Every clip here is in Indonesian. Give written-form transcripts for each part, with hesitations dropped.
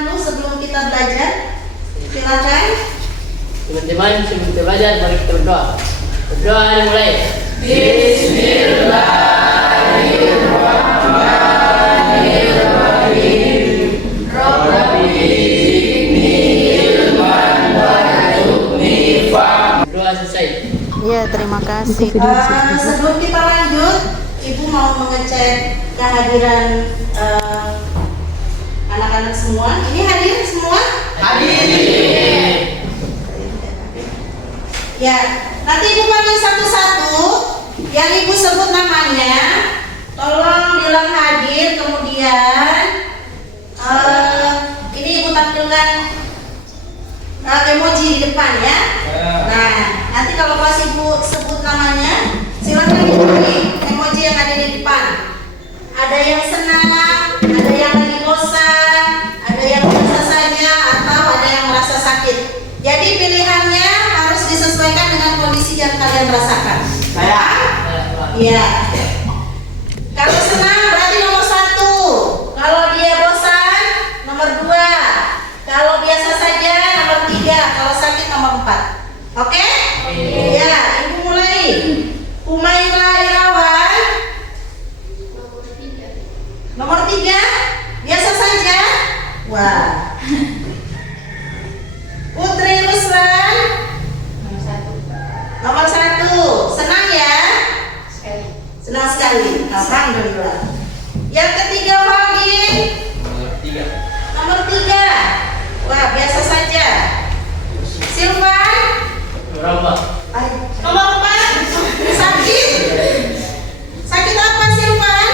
dulu sebelum kita belajar? Silakan. Teman-teman, sebelum kita belajar, mari kita berdoa. Berdoa dimulai. Bismillahirrahmanirrahim. Rabbi zidni ilman warzuqni fahma. Berdoa selesai. Ya, terima kasih. Sebelum kita lanjut, Ibu mau mengecek kehadiran anak-anak semua. Ini hadir semua? Hadir. Ya, nanti Ibu panggil satu-satu. Yang Ibu sebut namanya, tolong bilang hadir. Kemudian ini Ibu tampilkan emoji di depan ya. Nah, nanti kalau pas Ibu sebut namanya, silakan ditulis emoji yang ada di depan. Ada yang senang, ada yang lagi bosan, ada yang biasa saja, atau ada yang merasa sakit. Jadi pilihannya harus disesuaikan dengan kondisi yang kalian rasakan. Iya. Kalau senang berarti nomor 1. Kalau dia bosan nomor 2. Kalau biasa saja nomor 3. Kalau sakit nomor 4. Oke? Ya, Ibu mulai. Umairah Irawan. Nomor 3. Biasa saja. Wah. Putri Ruslan. Nomor 1. Senang ya? Senang sekali. Alhamdulillah. Yang ketiga Faldin. Nomor 3. Wah, biasa saja. Silvan. Berapa? Nomor 4. Sakit. Sakit apa Silvan?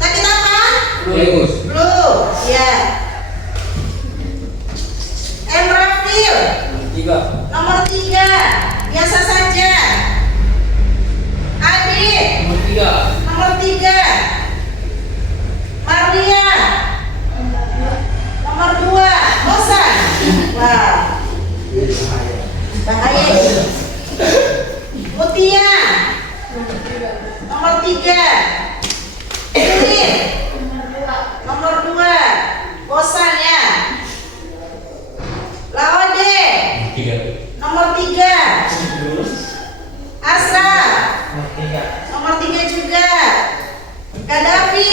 Sakit apa? Flu. Ya. Emrafil. Nomor 3. Biasa saja. Adik. Nomor 3. Maria. Nomor 2. Bosan. Wah. Bahaya ini. Mutia. Nomor 3. Lilin. Nomor 2. Bosan ya. Laode. Nomor 3. Asra. Nomor 3 juga. Kadafi.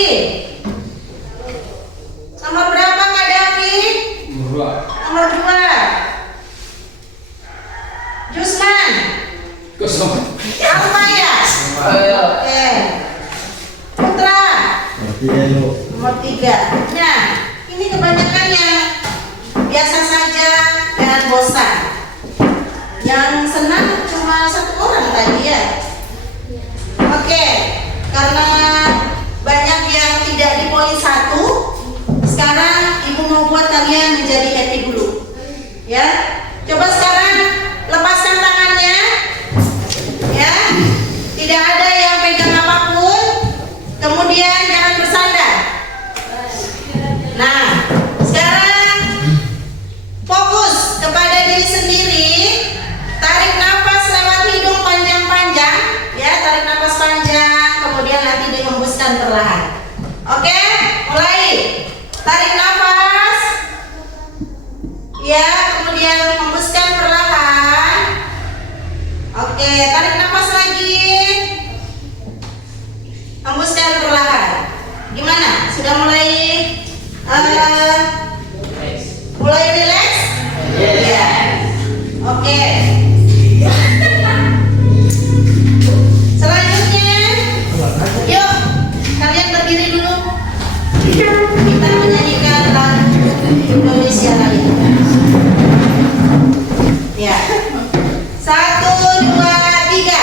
Nomor berapa Kadafi? Nomor 2. Jusman. Apa ya? Oke. Putra. Nomor 3. Nah, ini kebanyakan yang biasa saja dan bosan. Yang senang cuma 1 orang tadi ya. Oke, karena banyak yang tidak di poin 1, sekarang Ibu mau buat kalian menjadi happy dulu. Ya, coba sekarang lepaskan tangannya. Ya, tidak ada yang pegang apapun. Kemudian jangan bersandar. Nah, sekarang fokus kepada diri sendiri. Tarik nafas lewat hidung panjang-panjang. Ya, tarik nafas panjang. Kemudian nanti dihembuskan perlahan. Oke, mulai. Tarik nafas. Ya, kemudian hembuskan perlahan. Oke, tarik nafas lagi. Hembuskan perlahan. Gimana? Sudah mulai mulai rileks? Ya. Oke. Selanjutnya, yuk kalian berdiri dulu. Kita menyanyikan lagu Indonesia Raya. Ya. 1, 2, 3.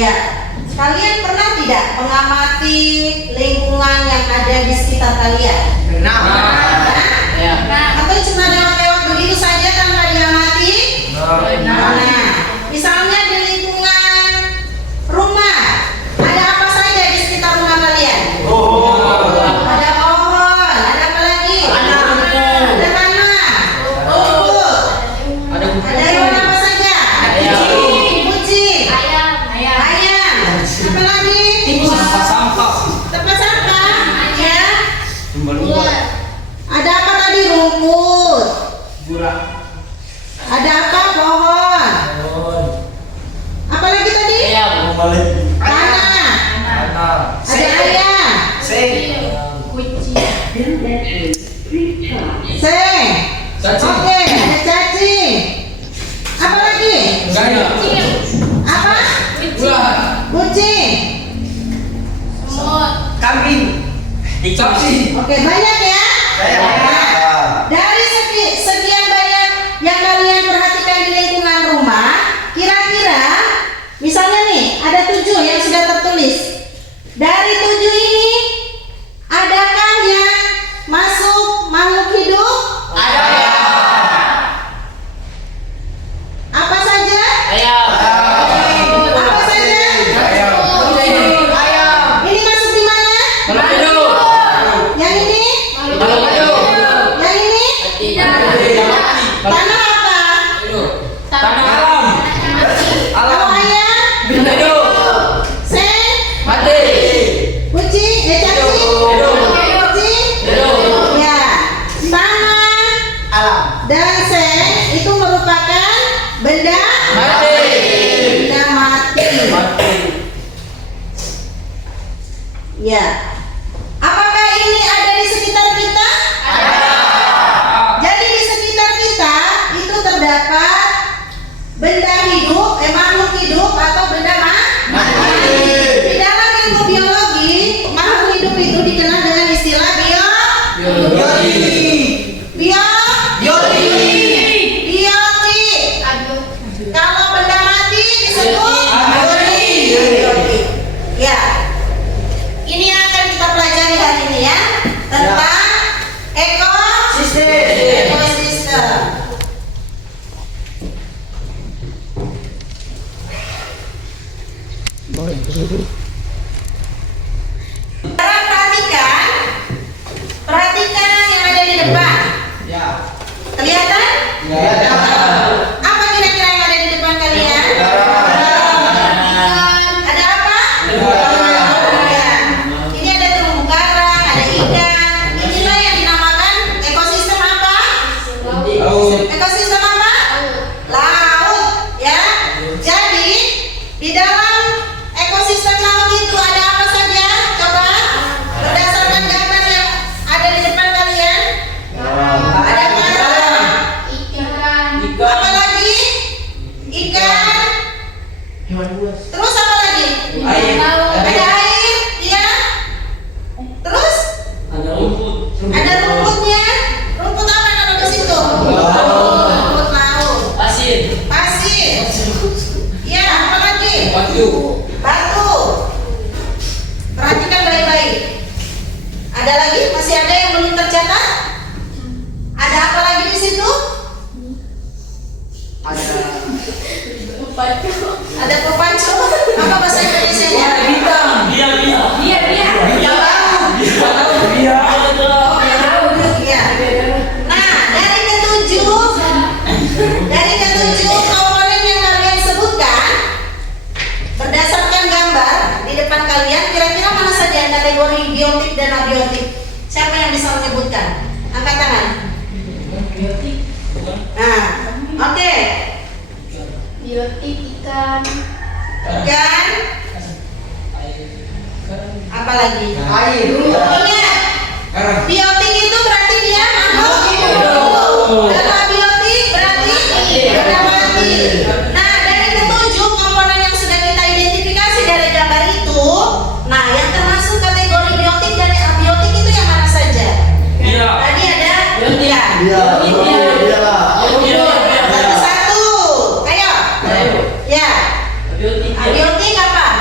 Ya, kalian pernah tidak mengamati lingkungan yang ada di sekitar kalian? Ya. Atau cuma lewat-lewat begitu saja tanpa diamati? Nah, misalnya di lingkungan rumah, ada apa saja di sekitar rumah kalian? Ada pohon, ada apa lagi? Ada tanah, rumput. Ada hewan apa saja? Kucing, ayam. Apa lagi? Tempat sampah. Ya. Ada apa tadi? Rumput. Ada apa? Pohon. Apa lagi tadi? Tanah. Ada ayam. Seng. Oke, ada cacing. Apa lagi? Apa? Kucing. Oke, banyak ya? Dari sekian banyak yang kalian perhatikan di lingkungan rumah, kira-kira misalnya nih ada 7 yang sudah tertulis. Dari 7 ini, adakah yang masuk makhluk hidup? Apa saja? Apa saja? Ini masuk di mana? Yang ini? Yang ini? Tanah apa? Kalau ayam? Seng? Kucing? Cacing? Kucing? Ya. Tanah dan seng itu merupakan benda mati. Ya. Apakah ini ada di sekitar kita? Jadi di sekitar kita itu terdapat benda hidup, makhluk hidup atau benda mati. Di dalam ilmu biologi, makhluk hidup itu dikenal dengan istilah biotik. Kalau benda mati disebut biotik. Ya. Ini yang akan kita pelajari hari ini ya, tentang ekosistem. Sekarang perhatikan yang ada di depan. Kelihatan? Apa kira-kira yang ada di depan kalian? Ada apa? Ya. Ini ada terumbu karang, ada ikan. Inilah yang dinamakan ekosistem apa? Ekosistem apa? Laut. Ya. Jadi di dalam ekosistem laut itu ada apa saja? Coba berdasarkan gambar yang ada di depan kalian. Ada apa? Apa lagi? Ikan. Terus apa lagi? Ada air, iya. Terus ada rumputnya. Rumput apa yang ada di situ? Rumput laut. Pasir. Iya, apa lagi? Batu. Perhatikan baik-baik. Ada lagi? Masih ada yang belum tercatat? Ada apa lagi di situ? Ada pepacu. Apa bahasa Indonesianya? Iya. Nah, dari ketujuh komponen yang kalian sebutkan, berdasarkan gambar di depan kalian, kira-kira mana saja yang kategori biotik dan abiotik? Siapa yang bisa menyebutkan? Angkat tangan. Nah, oke. Biotik ikan. Apa lagi? Ingat, biotik itu berarti dia makhluk hidup. Dan abiotik berarti benda mati. Nah, dari ketujuh komponen yang sudah kita identifikasi dari gambar itu, nah yang termasuk kategori biotik dan abiotik itu yang mana saja? Tadi ada satu-satu. Ayo. Ya. Abiotik apa?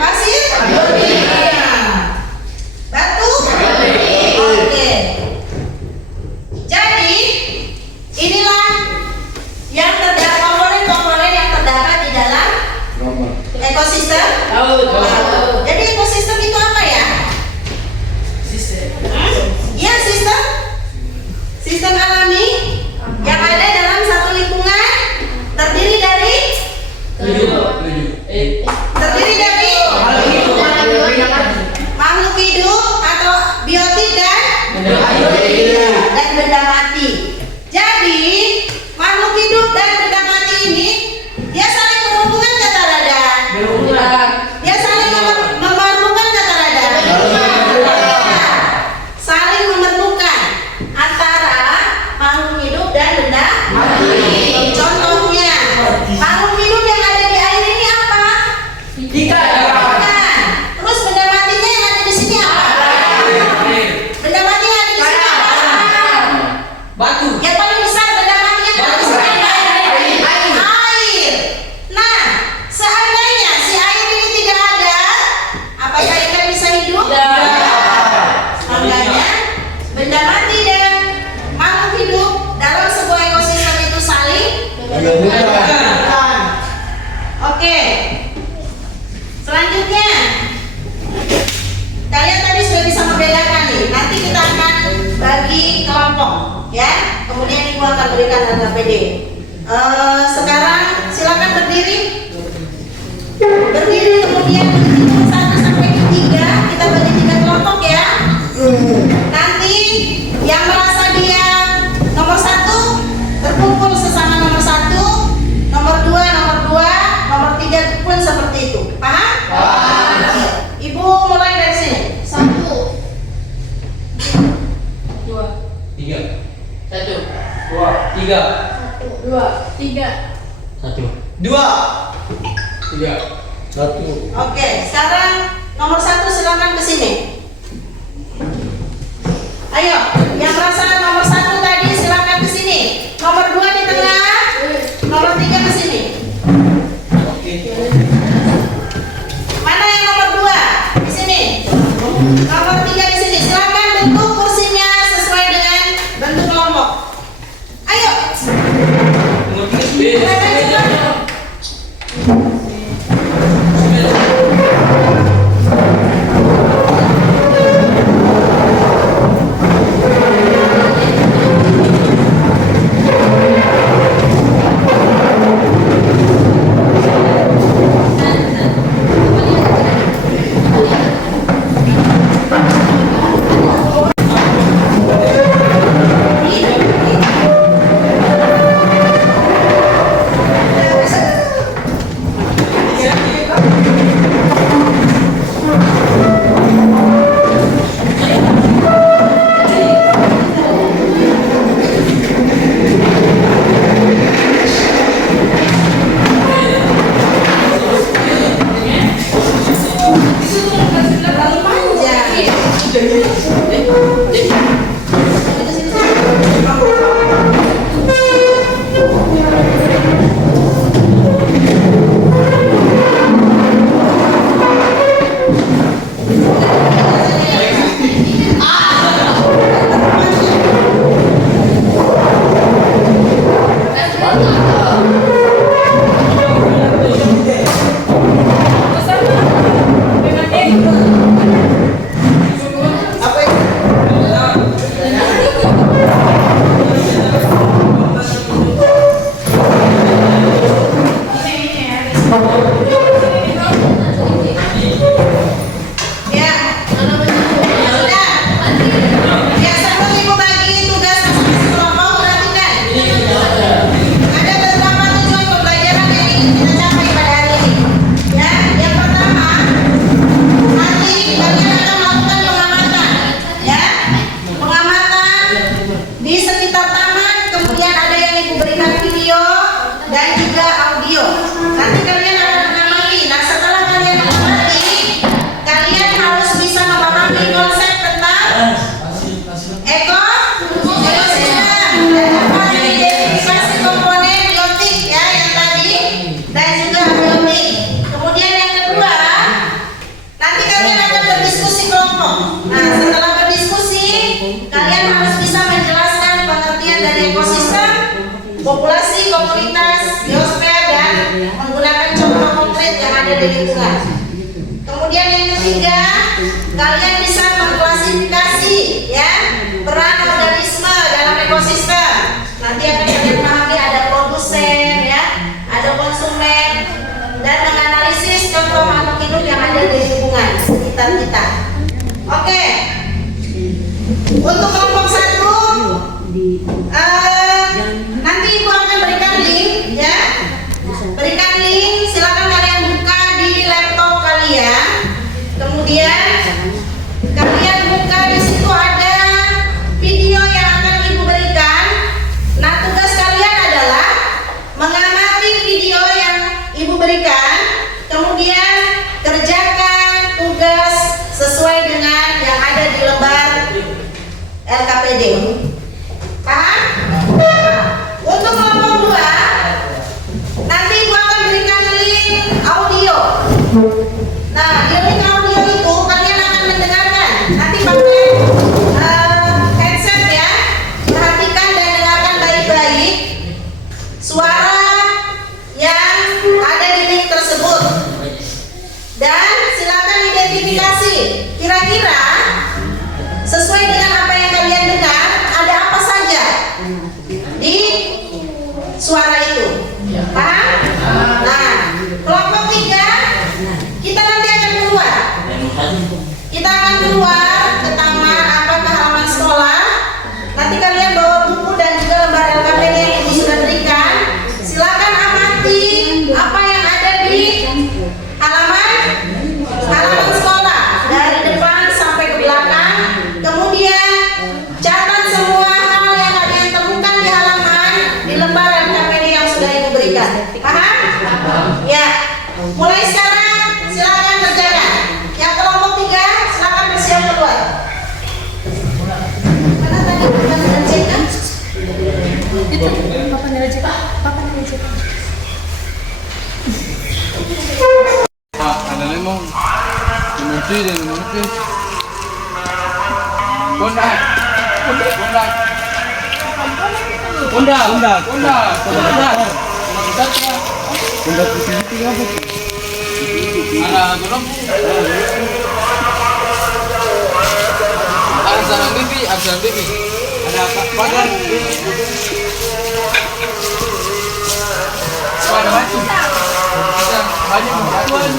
Pasir? Nah. Batu? Oke. Jadi inilah yang terdapat komponen-komponen yang terdapat di dalam ekosistem. Jadi ekosistem itu apa ya? Ya, sistem alami yang ada dalam satu lingkungan terdiri dari makhluk hidup atau biotik dan benda mati. Jadi makhluk hidup dan benda mati ini dia saling berhubungan kata Rada. Dia saling memperlukan kata Rada. Saling memerlukan antara makhluk hidup dan benda mati. Contohnya, makhluk hidup yang ada di air ini apa? Ikan. Terus benda matinya yang ada di sini apa? Benda mati yang ada di sini apa? Batu. Yang paling besar benda mati yang ada di sini apa? Air. Nah, seandainya si air ini tidak ada, apakah ikan bisa hidup? Makanya benda mati dan makhluk hidup dalam sebuah ekosistem itu saling membutuhkan. Oke. Selanjutnya, kalian tadi sudah bisa membedakan nih. Nanti kita akan bagi kelompok, ya. Kemudian ibu akan berikan data PD. Sekarang silakan berdiri. Berdiri kemudian berhitung 1 sampai 3. Kita bagi 3 kelompok ya. Nanti yang merasa dia nomor 1 terkumpul sesama nomor 1, nomor 2, nomor 3 pun seperti itu. Paham? Oke. Ibu mulai dari sini. 1, 2, 3, 1, 2, 3, 1. Oke, sekarang nomor 1 silakan ke sini. Ayo, yang merasa nomor 1 tadi silakan ke sini. Nomor 2 di tengah, nomor 3 ke sini. Mana yang nomor 2? Di sini. Nomor 3 di sini. Silakan bentuk kursinya sesuai dengan bentuk kelompok. Ayo. di lingkungan. Kemudian yang ketiga, kalian bisa mengklasifikasi ya peran organisme dalam ekosistem. Nanti akan kalian pahami ada produsen ya, ada konsumen, dan menganalisis contoh makhluk hidup yang ada di lingkungan sekitar kita. Oke. Untuk kelompok 1, nanti Ibu akan berikan link ya. Berikan link, silakan kalian buka di laptop kalian. Kemudian kalian buka, di situ ada video yang akan Ibu berikan. Nah, tugas kalian adalah mengamati video yang Ibu berikan, kemudian kerjakan tugas sesuai dengan yang ada di lembar LKPD. Paham? Untuk kelompok 2, nanti Ibu akan berikan link audio. Nah, di link audio itu kalian akan mendengarkan. Nanti pakai headset ya. Perhatikan dan dengarkan baik-baik suara yang ada di link tersebut. Dan silakan identifikasi kira-kira sesuai dengan apa yang kalian dengar, ada apa saja di suara itu. Paham? Nah, kelompok 3, kita nanti akan keluar. Kita akan keluar ke taman apa ke halaman sekolah. Nanti kalian bawa buku dan juga lembar LKPD yang Ibu sudah berikan. Silakan amati apa yang ada di halaman sekolah dari depan sampai ke belakang. Kemudian catat semua hal yang kalian temukan di halaman di lembar LKPD yang sudah Ibu berikan. Paham? Ya. Mulai sekarang silakan kerjakan. Yang kelompok 3 silakan bersiap keluar. Mana tadi bukan ngerjakan? Itu Papa ngerjakan. Ada lemon, mengerti dan mengerti. Kondak. Itu apa? Ada tolong. Aksan bibi. Ada apa? Pagar. Ada batu. Banyak batuan.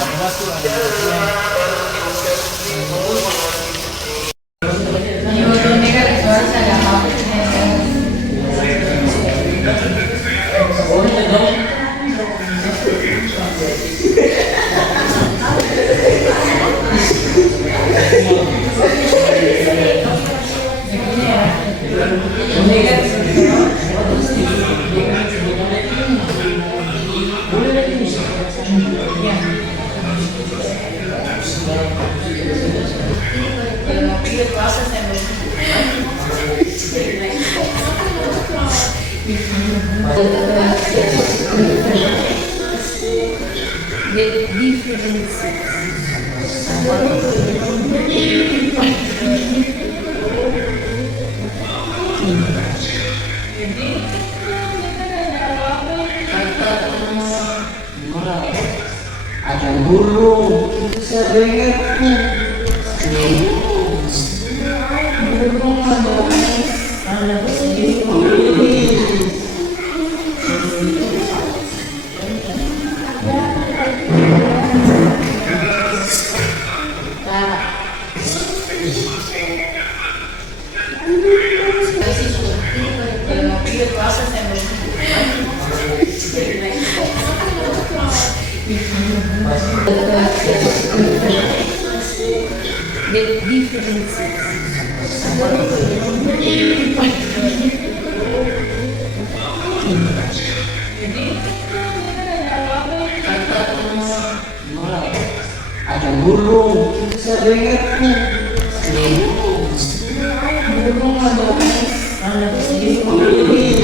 Ada burung bisa dengarku. Ada burung bisa dengarku.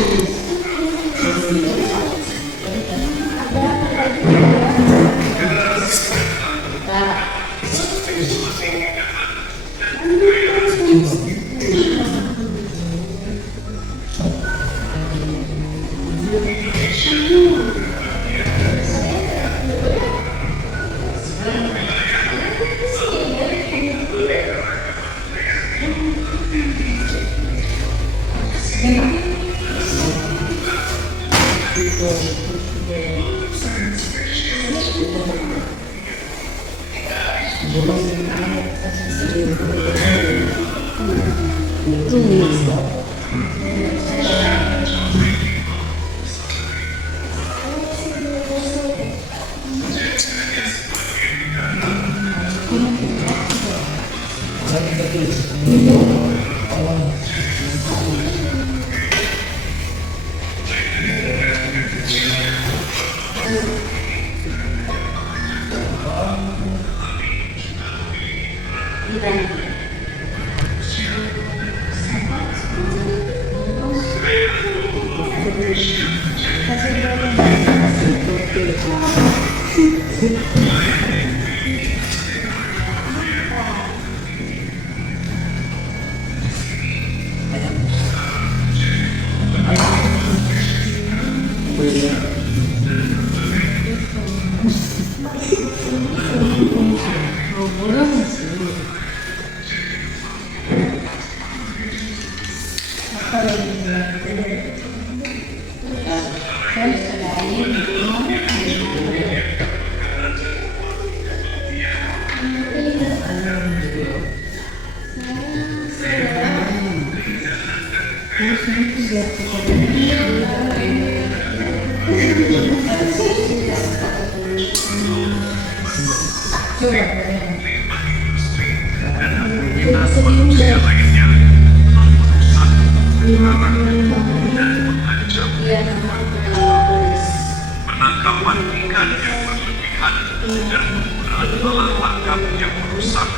Penangkapan ikan yang berlebihan dan penggunaan alat tangkap yang merusak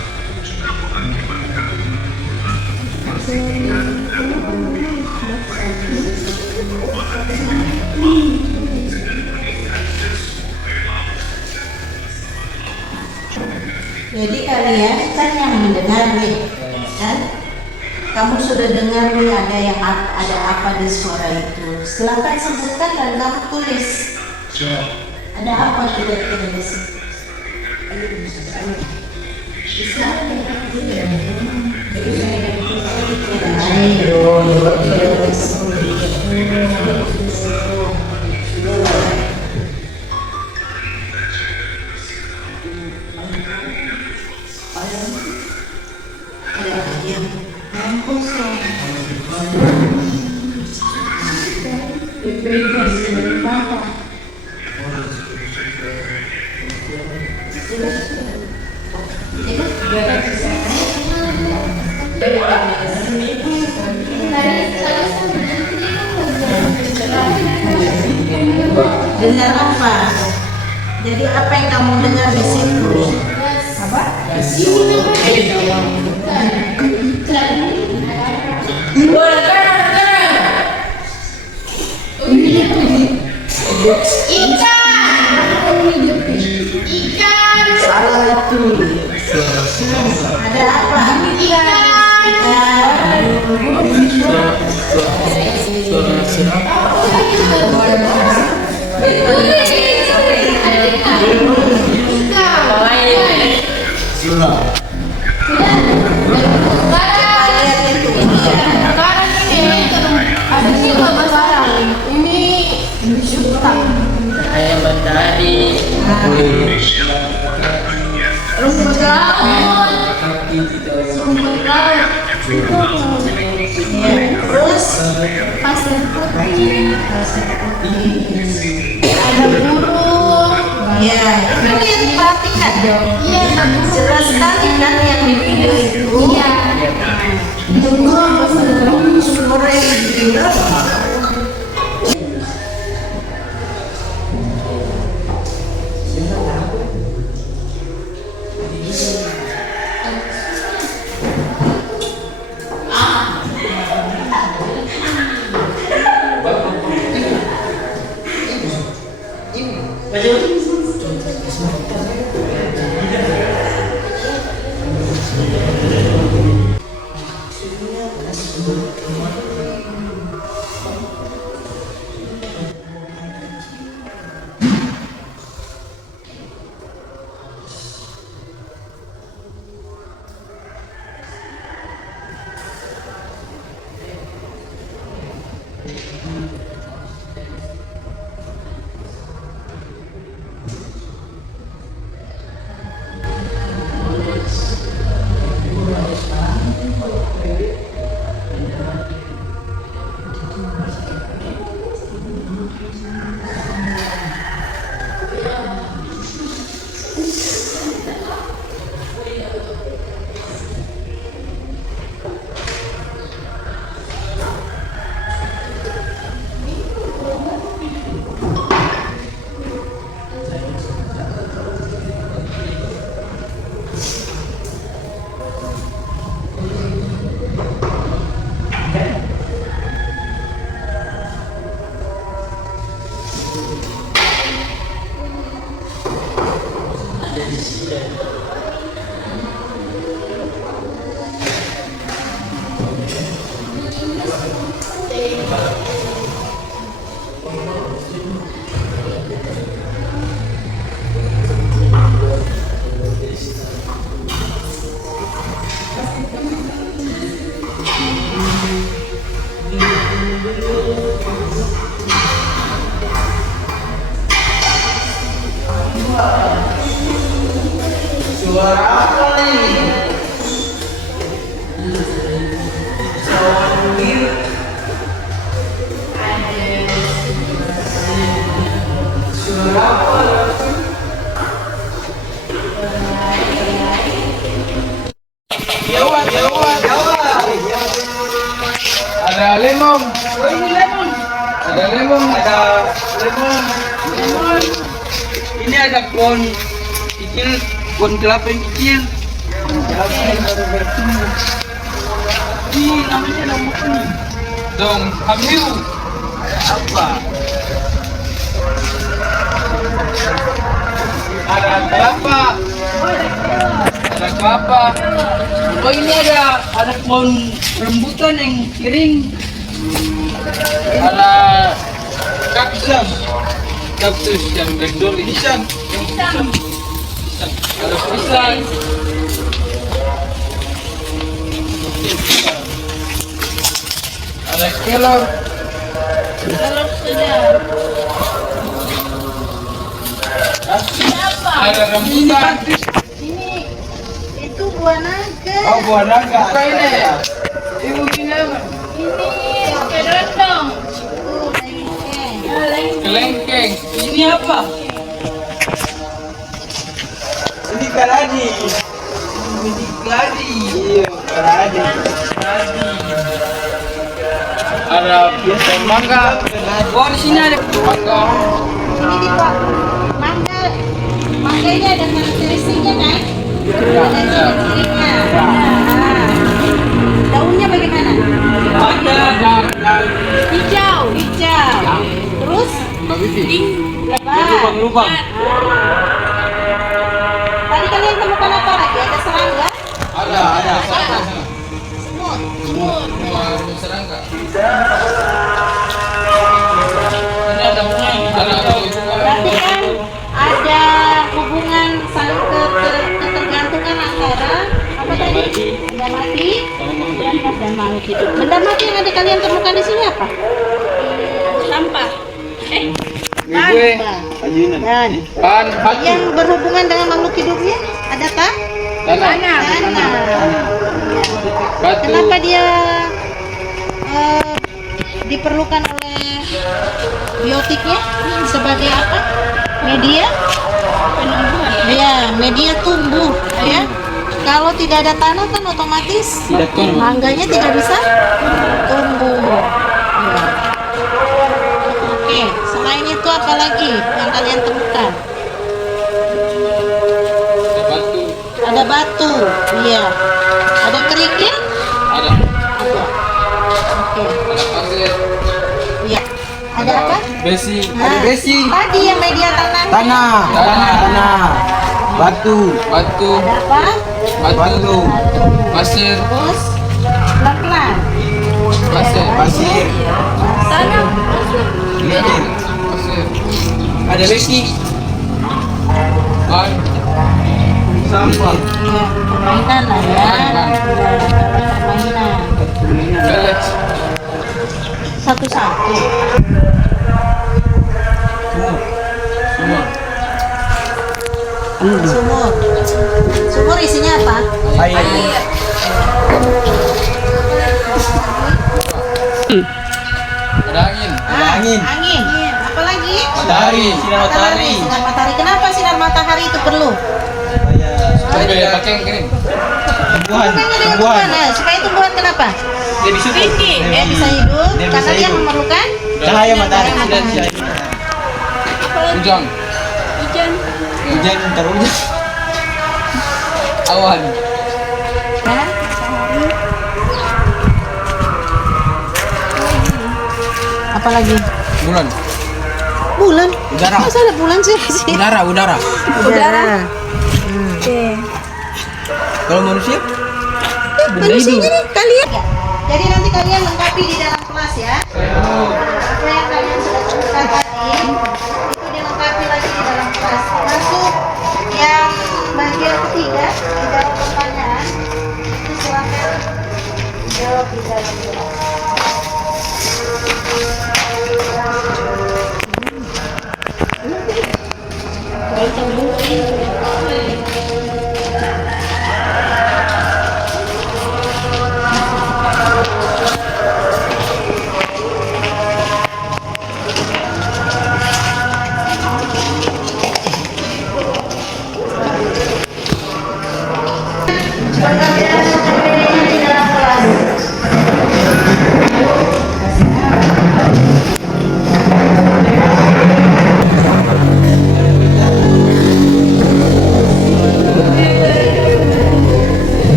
juga mengakibatkan mati ikan dan beberapa perubahan dengan meningkatnya suhu laut. Jadi kalian kan yang mendengar nih, kan? Kamu sudah dengar nih ada apa di suara itu. Silakan sebutkan dan kamu tulis. Ada apa kira-kira di situ? Dengar apa? Jadi apa yang kamu dengar di situ? Apa? Ikan. Salah itu. Ada apa? Ayam mentari. Rumput laut. Terus Pasir putih. Ada burung. ya, itu yang diperhatikan dong. Iya, Jelas sekali kan yang di video itu. iya. Sumber yang di video. Suara apa nih? Sawangir. Suara apa? Jawab. Ada lemon. Oh ini lemon. Ada lemon. Ada lemon. Ini ada pohon kecil, pohon kelapa yang kecil. Kelapa yang baru bertumbuh. Ini namanya apa nih? Dong hamil. Apa? Ada kelapa. Ada kelapa. Oh ini ada pohon rambutan yang kering. Ada kaktus. Kaktus yang berdol pisang. Ada pisang. Ada kelor. Kalau sudah. Ada rambutan. Ini itu buah naga. Oh buah naga. Apa ini? Ibu ini apa? Ini kedondong. Kelengkeng. Ini apa? Ini kaladi. Ini kaladi. Iya, kaladi. Ada mangga. Oh, di sini ada Mangga. Ini di Pak. Mangga ini ada karakteristiknya kan? Ya, Ada ya. ciri-cirinya. Nah, daunnya bagaimana? Hijau. Hijau. Terus Mbak Bibi. lebar. lubang-lubang. Tadi kalian temukan apa lagi? Ada serangga? Ada. Semut. Semua serangga. Ini ada bunga. Ada Berarti kan ada hubungan saling ketergantungan antara apa tadi? Benda mati dan makhluk hidup. Benda mati yang ada kalian temukan di sini apa? Sampah. Gue. Dan Pan. Batu. yang berhubungan dengan makhluk hidupnya adakah? Tanah. Tanah. Batu. Kenapa dia diperlukan oleh biotiknya sebagai apa? Media? Ya, media tumbuh ya. Kalau tidak ada tanah kan otomatis Tidak tumbuh. mangganya tidak bisa tumbuh. Ya. Oke, selain itu apa lagi yang kalian temukan? Ada batu. Ada batu, iya. Ada kerikil? Ada. Ada. Oke, Ada pasir. iya. Ada apa? Besi. Nah, besi. Tadi yang media tanah. Tanah. Batu. Batu. Ada apa? Batu. Pasir. Terus pelan-pelan. Pasir. Pasir. Tanah. Pasir. Ada besi. Ban. Sampah. Iya, permainan lah ya. Permainan. Belet. Satu-satu. Semua. Sumur. Sumur isinya apa? Air. Ada angin. Angin. Angin. Apa lagi? Matahari. Sinar matahari. Sinar matahari. Kenapa sinar matahari itu perlu? Supaya pakai yang kering. Tumbuhan. Hubungannya dengan tumbuhan. Nah, supaya tumbuhan kenapa? Dia bisa hidup. Dia bisa hidup Dia bisa karena dia hidup. memerlukan Cahaya matahari. Cahaya matahari. Hujan. Hujan. Hujan terus. Awan. Kan? Apa lagi? Bulan. Bulan. Udara. Masa ada bulan sih di sini? Udara. Udara. Kalau manusia? Manusianya nih kalian. Jadi nanti kalian lengkapi di dalam kelas ya. Apa yang kalian sudah sebutkan tadi itu dilengkapi lagi di dalam kelas. Masuk yang bagian ketiga di dalam pertanyaan itu silakan jawab di dalam kelas.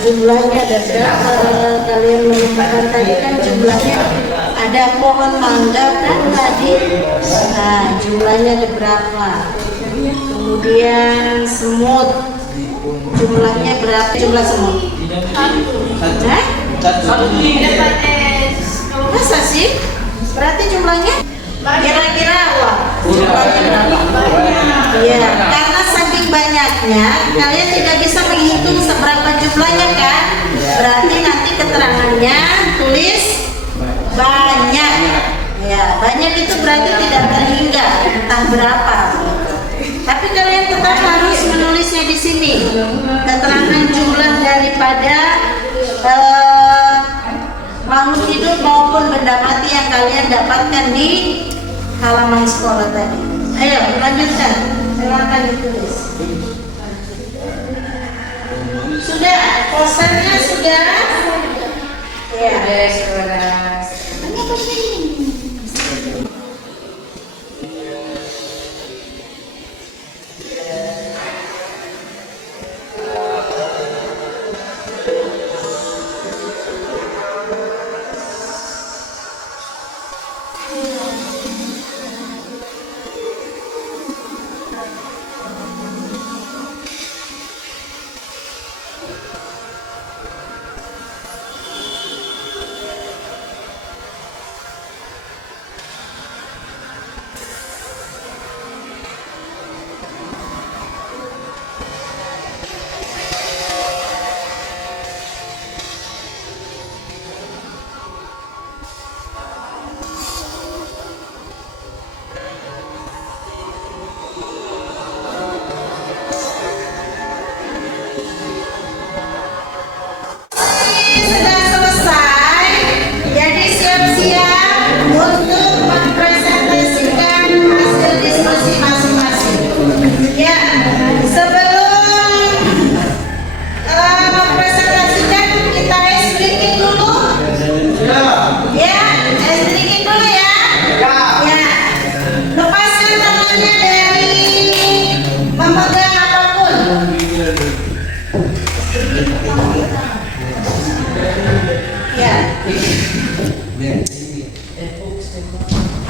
Jumlahnya ada berapa? Kalian menemukan tadi kan jumlahnya ada pohon mangga kan tadi. Nah, jumlahnya ada berapa? Kemudian semut, jumlahnya berapa? Jumlah semut? Hah? Masa sih? Berarti jumlahnya kira-kira wah, jumlahnya berapa? Iya, karena saking banyaknya kalian tidak bisa menghitung seberapa jumlahnya kan? Berarti nanti keterangannya tulis banyak. Ya, banyak itu berarti tidak terhingga entah berapa. Tapi kalian tetap harus menulisnya di sini. Keterangan jumlah daripada makhluk hidup maupun benda mati yang kalian dapatkan di halaman sekolah tadi. Ayo lanjutkan, silakan ditulis. Sudah, kosannya sudah. Ya.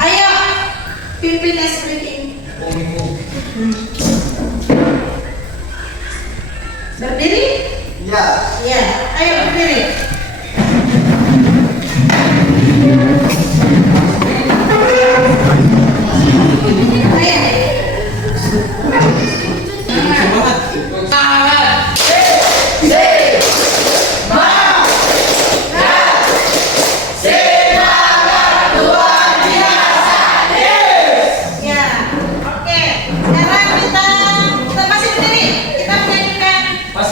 Ayo, pimpin speaking. Berdiri? Ya. Ya, ayo berdiri.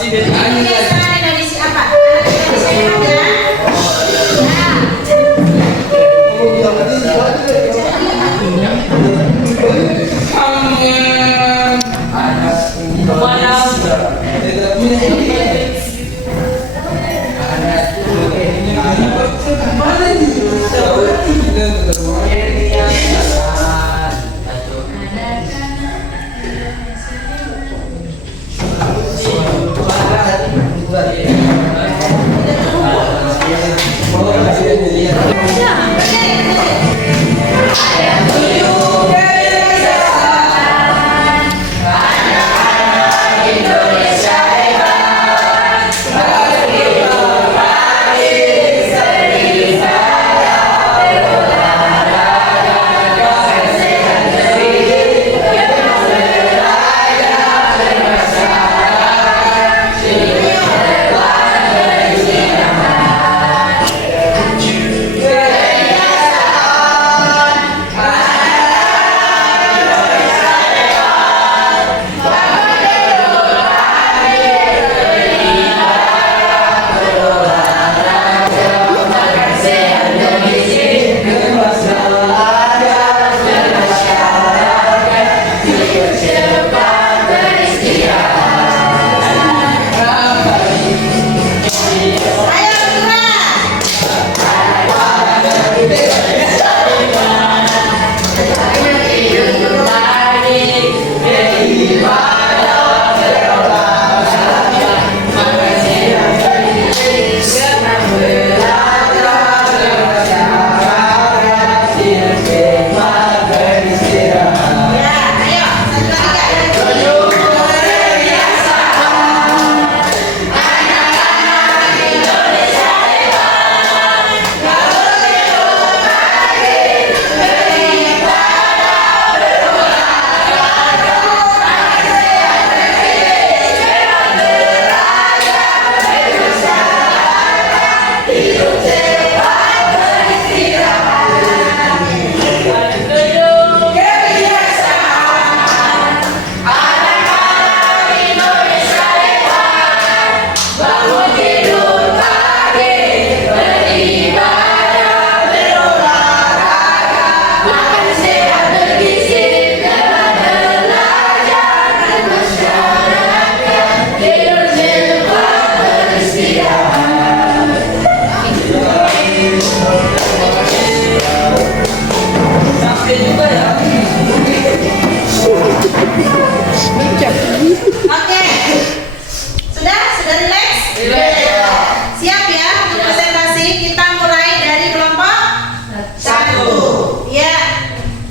Dari siapa? Dari siapa?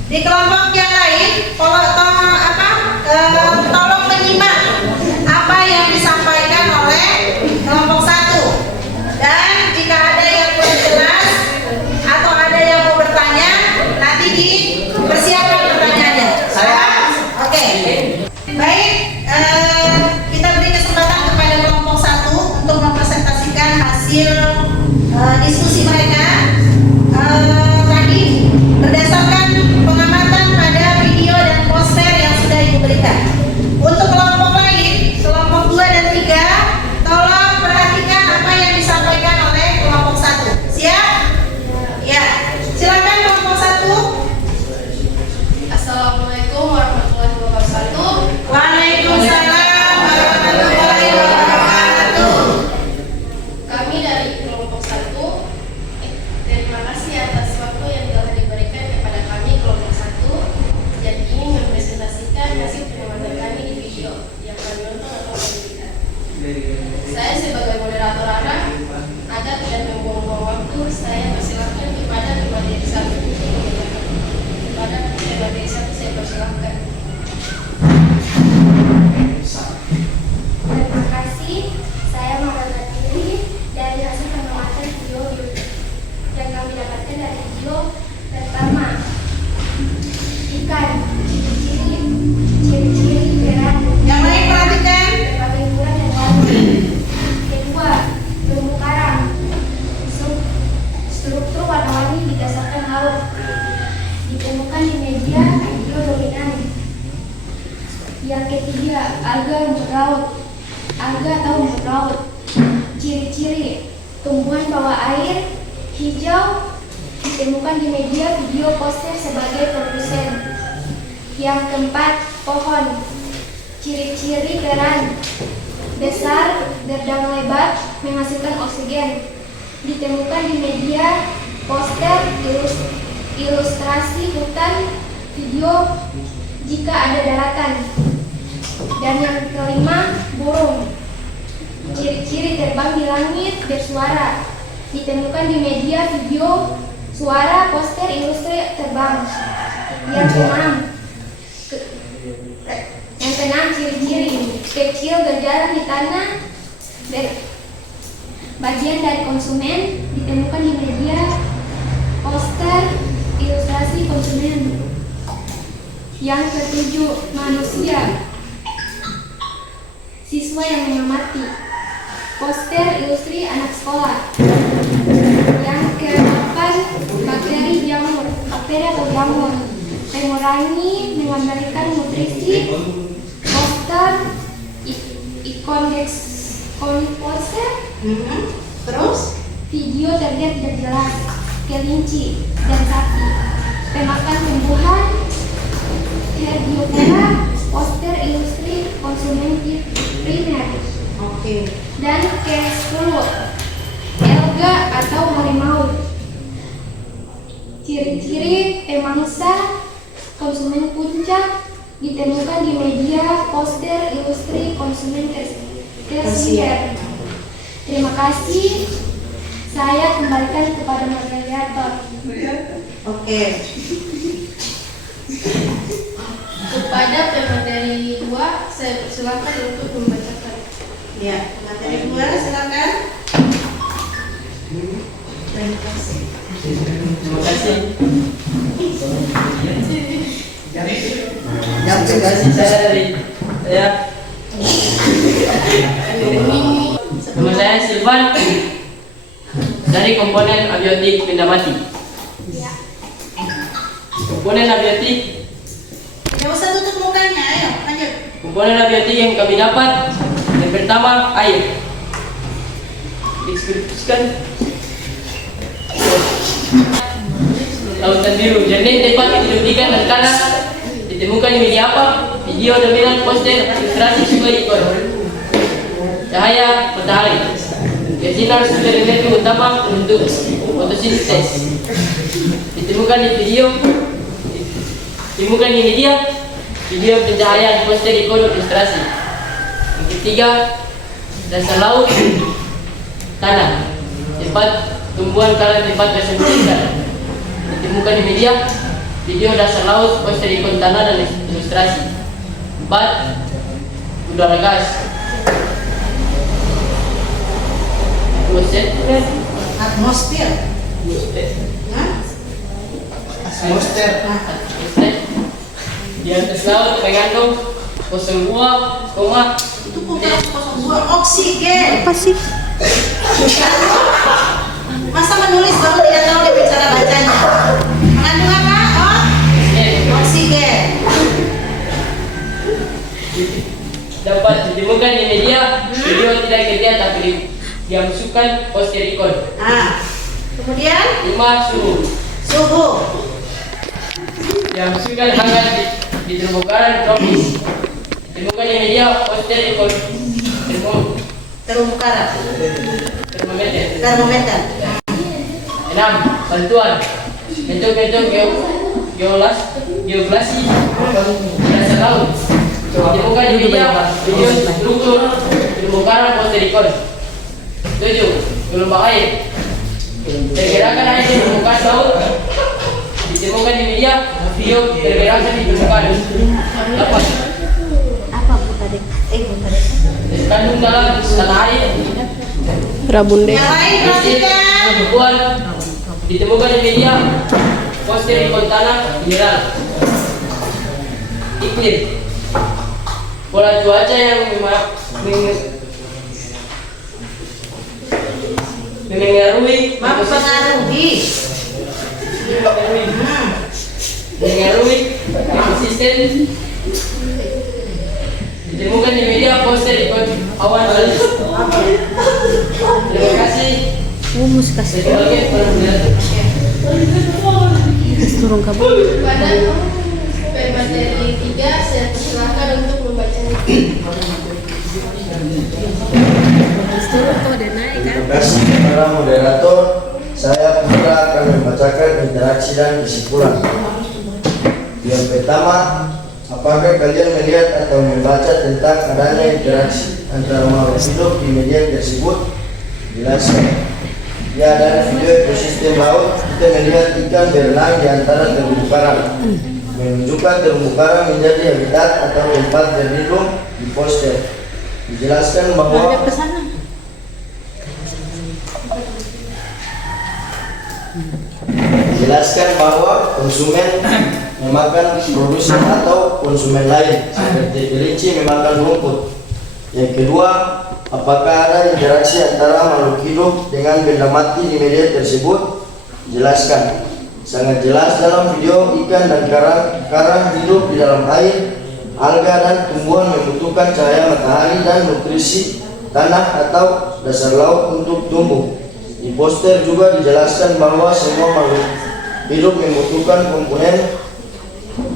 Di kelompok yang lain, tolong menyimak apa yang disampaikan oleh kelompok 1. Dan jika ada yang kurang jelas atau ada yang mau bertanya, nanti dipersiapkan pertanyaannya. Oke. Baik, kita beri kesempatan kepada kelompok 1 untuk mempresentasikan hasil diskusi mereka tadi berdasarkan pengamatan pada video dan poster yang sudah Ibu berikan. Untuk kelompok lain, kelompok 2 dan 3, tolong perhatikan apa yang disampaikan oleh kelompok 1. Siap? Ya. Silakan kelompok 1. Assalamualaikum warahmatullahi wabarakatuh. Waalaikumsalam warahmatullahi wabarakatuh. Kami dari kelompok 1, terima kasih atas waktu yang telah diberikan kepada kami kelompok 1 dan ingin mempresentasikan hasil pengamatan kami di video yang kami nonton atau kami lihat. Saya sebagai moderator anak, agar tidak membuang-buang waktu, saya persilahkan kepada materi 1 untuk menyampaikan. Kepada materi 1 saya persilahkan. Terima kasih, saya Maulana Tiri dari hasil pengamatan video yang kami dapatkan dari video pertama. Ikan, ciri-ciri berat, Yang lain perhatikan. berbagai ukuran dan warna. Kedua, terumbu karang, struktur warna-warni berdasarkan laut, ditemukan di media video dominan. Yang ketiga, alga rumput laut, alga atau rumput laut. Ciri-ciri, tumbuhan bawah air, hijau, ditemukan di media video poster sebagai produsen. Yang keempat, pohon. Ciri-ciri keran, besar, berdang lebar, menghasilkan oksigen. Ditemukan di media poster, ilustrasi hutan, video jika ada daratan. Dan yang kelima, burung. Ciri-ciri terbang di langit, bersuara. Ditemukan di media video, suara, poster, ilustrasi terbang. Yang keenam, ciri-ciri kecil, berjalan di tanah, bagian dari konsumen. Ditemukan di media poster, ilustrasi konsumen. Yang ketujuh, manusia, siswa yang mengamati, poster, ilustrasi anak sekolah. Yang ke-8, bakteri atau jamur, mengurangi, mengembalikan nutrisi, poster, ikon poster, Terus? video terlihat tidak jelas, kelinci dan sapi, pemakan tumbuhan, herbioptera, poster, ilustrasi konsumen primer. Oke. Dan ke-10, elga atau harimau. Ciri-ciri pemangsa konsumen puncak, ditemukan di media poster, ilustrasi konsumen tersier. Terima kasih. Saya kembalikan kepada moderator. Oke. Kepada pemateri 2, saya persilakan untuk membacakan. Ya, materi 2 silakan. Terima kasih. Terima kasih. Terima kasih saya. Nama saya Silvan dari komponen abiotik benda mati. Komponen abiotik. Gak usah tutup mukanya, ayo lanjut. Komponen abiotik yang kami dapat, yang pertama air. Deskripsikan lautan biru, jernih, tepat, hidup ikan dan kanan. Ditemukan di media apa? Video, dominan, poster, ilustrasi, sesuai ikon. Cahaya matahari. Sinar sumber energi utama untuk fotosintesis. Ditemukan di video, ditemukan di media, video pencahayaan, poster, ikon, ilustrasi. Yang ketiga, dasar laut, tanah, tempat tumbuhan karang, tempat bersembunyi ikan. Ditemukan di media video dasar laut, poster ikon tanah dan ilustrasi. 4. Udara gas. Atmosfer. Hah? Monster. Di atas laut mengandung 0,2 Itu bukan 02 oksigen. Apa sih? Masa menulis baru tidak tahu dia cara bacanya? Mengandung apa? Oh, oksigen. dapat ditemukan di media. Video tidak kerja tapi dimasukkan poster ikon. Kemudian 5. Suhu. Dimasukkan hangat di terumbu karang tropis. Ditemukan di media poster ikon terumbu karang. Termometer. 6. Bantuan bentuk-bentuk geoglasi dasar laut. Ditemukan di media video struktur terumbu karang poster ikon. 7. Gelombang air. Pergerakan air di permukaan laut. Ditemukan di media video pergerakan di permukaan. 8. Apa Bu tadi? Bu tadi. Terkandung dalam tanah air. Rabunde. Yang lain perhatikan. Tumbuhan ditemukan di media poster ikon tanah mineral. Iklim. Pola cuaca yang mengaruhi ekosistem. Ditemukan di media poster ikon awan laut. Terima kasih. Musik kasih. Sebagai penelitian. Turun kabur. Pada materi 3, saya persilahkan untuk membacanya. Terima kasih para moderator. Saya Putra akan membacakan interaksi dan kesimpulan. Yang pertama, apakah kalian melihat atau membaca tentang adanya interaksi antara makhluk hidup di media tersebut? Jelaskan. Ya, dari video ekosistem laut kita melihat ikan berenang di antara terumbu karang, menunjukkan terumbu karang menjadi habitat atau tempat berlindung di poster. Dijelaskan bahwa konsumen memakan produsen atau konsumen lain seperti kelinci memakan rumput. Yang kedua, apakah ada interaksi antara makhluk hidup dengan benda mati di media tersebut? Jelaskan. Sangat jelas dalam video ikan dan karang hidup di dalam air. Alga dan tumbuhan membutuhkan cahaya matahari dan nutrisi tanah atau dasar laut untuk tumbuh. Di poster juga dijelaskan bahwa semua makhluk hidup membutuhkan komponen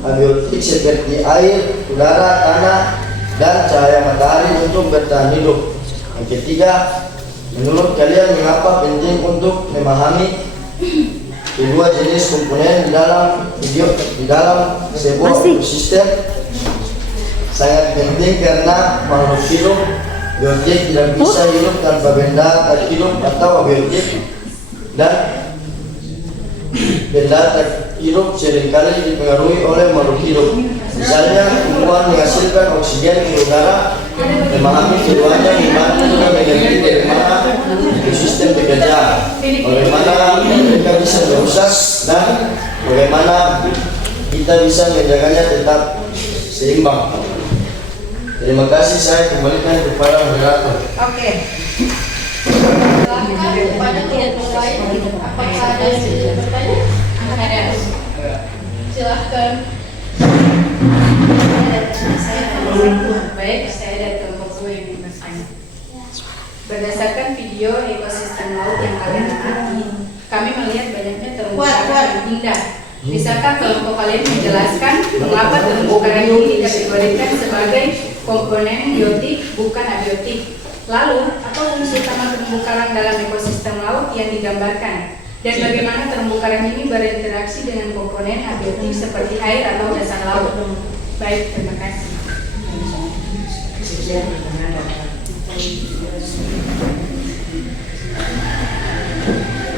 abiotik seperti air, udara, tanah, dan cahaya matahari untuk bertahan hidup. Yang ketiga, menurut kalian mengapa penting untuk memahami kedua jenis komponen di dalam sebuah ekosistem? Sangat penting karena makhluk hidup biotik tidak bisa hidup tanpa benda tak hidup atau abiotik, dan benda tak hidup seringkali dipengaruhi oleh makhluk hidup. Misalnya, tumbuhan menghasilkan oksigen ke udara. Memahami keduanya membantu juga mengerti bagaimana ekosistem bekerja, bagaimana mereka bisa merusak, dan bagaimana kita bisa menjaganya tetap seimbang. Terima kasih, saya kembalikan kepada moderator. Oke. Silakan kepada kelompok lain. Apakah ada yang ingin bertanya? Ada. Silahkan. Baik, saya dari kelompok 2 yang bertanya. Berdasarkan video ekosistem laut yang kalian amati, kami melihat banyaknya terumbu karang yang indah. Bisakah kelompok kalian menjelaskan mengapa terumbu karang ini dikategorikan sebagai komponen biotik bukan abiotik? Lalu, apa fungsi utama terumbu karang dalam ekosistem laut yang digambarkan? Dan bagaimana terumbu karang ini berinteraksi dengan komponen abiotik seperti air atau dasar laut? Baik, terima kasih.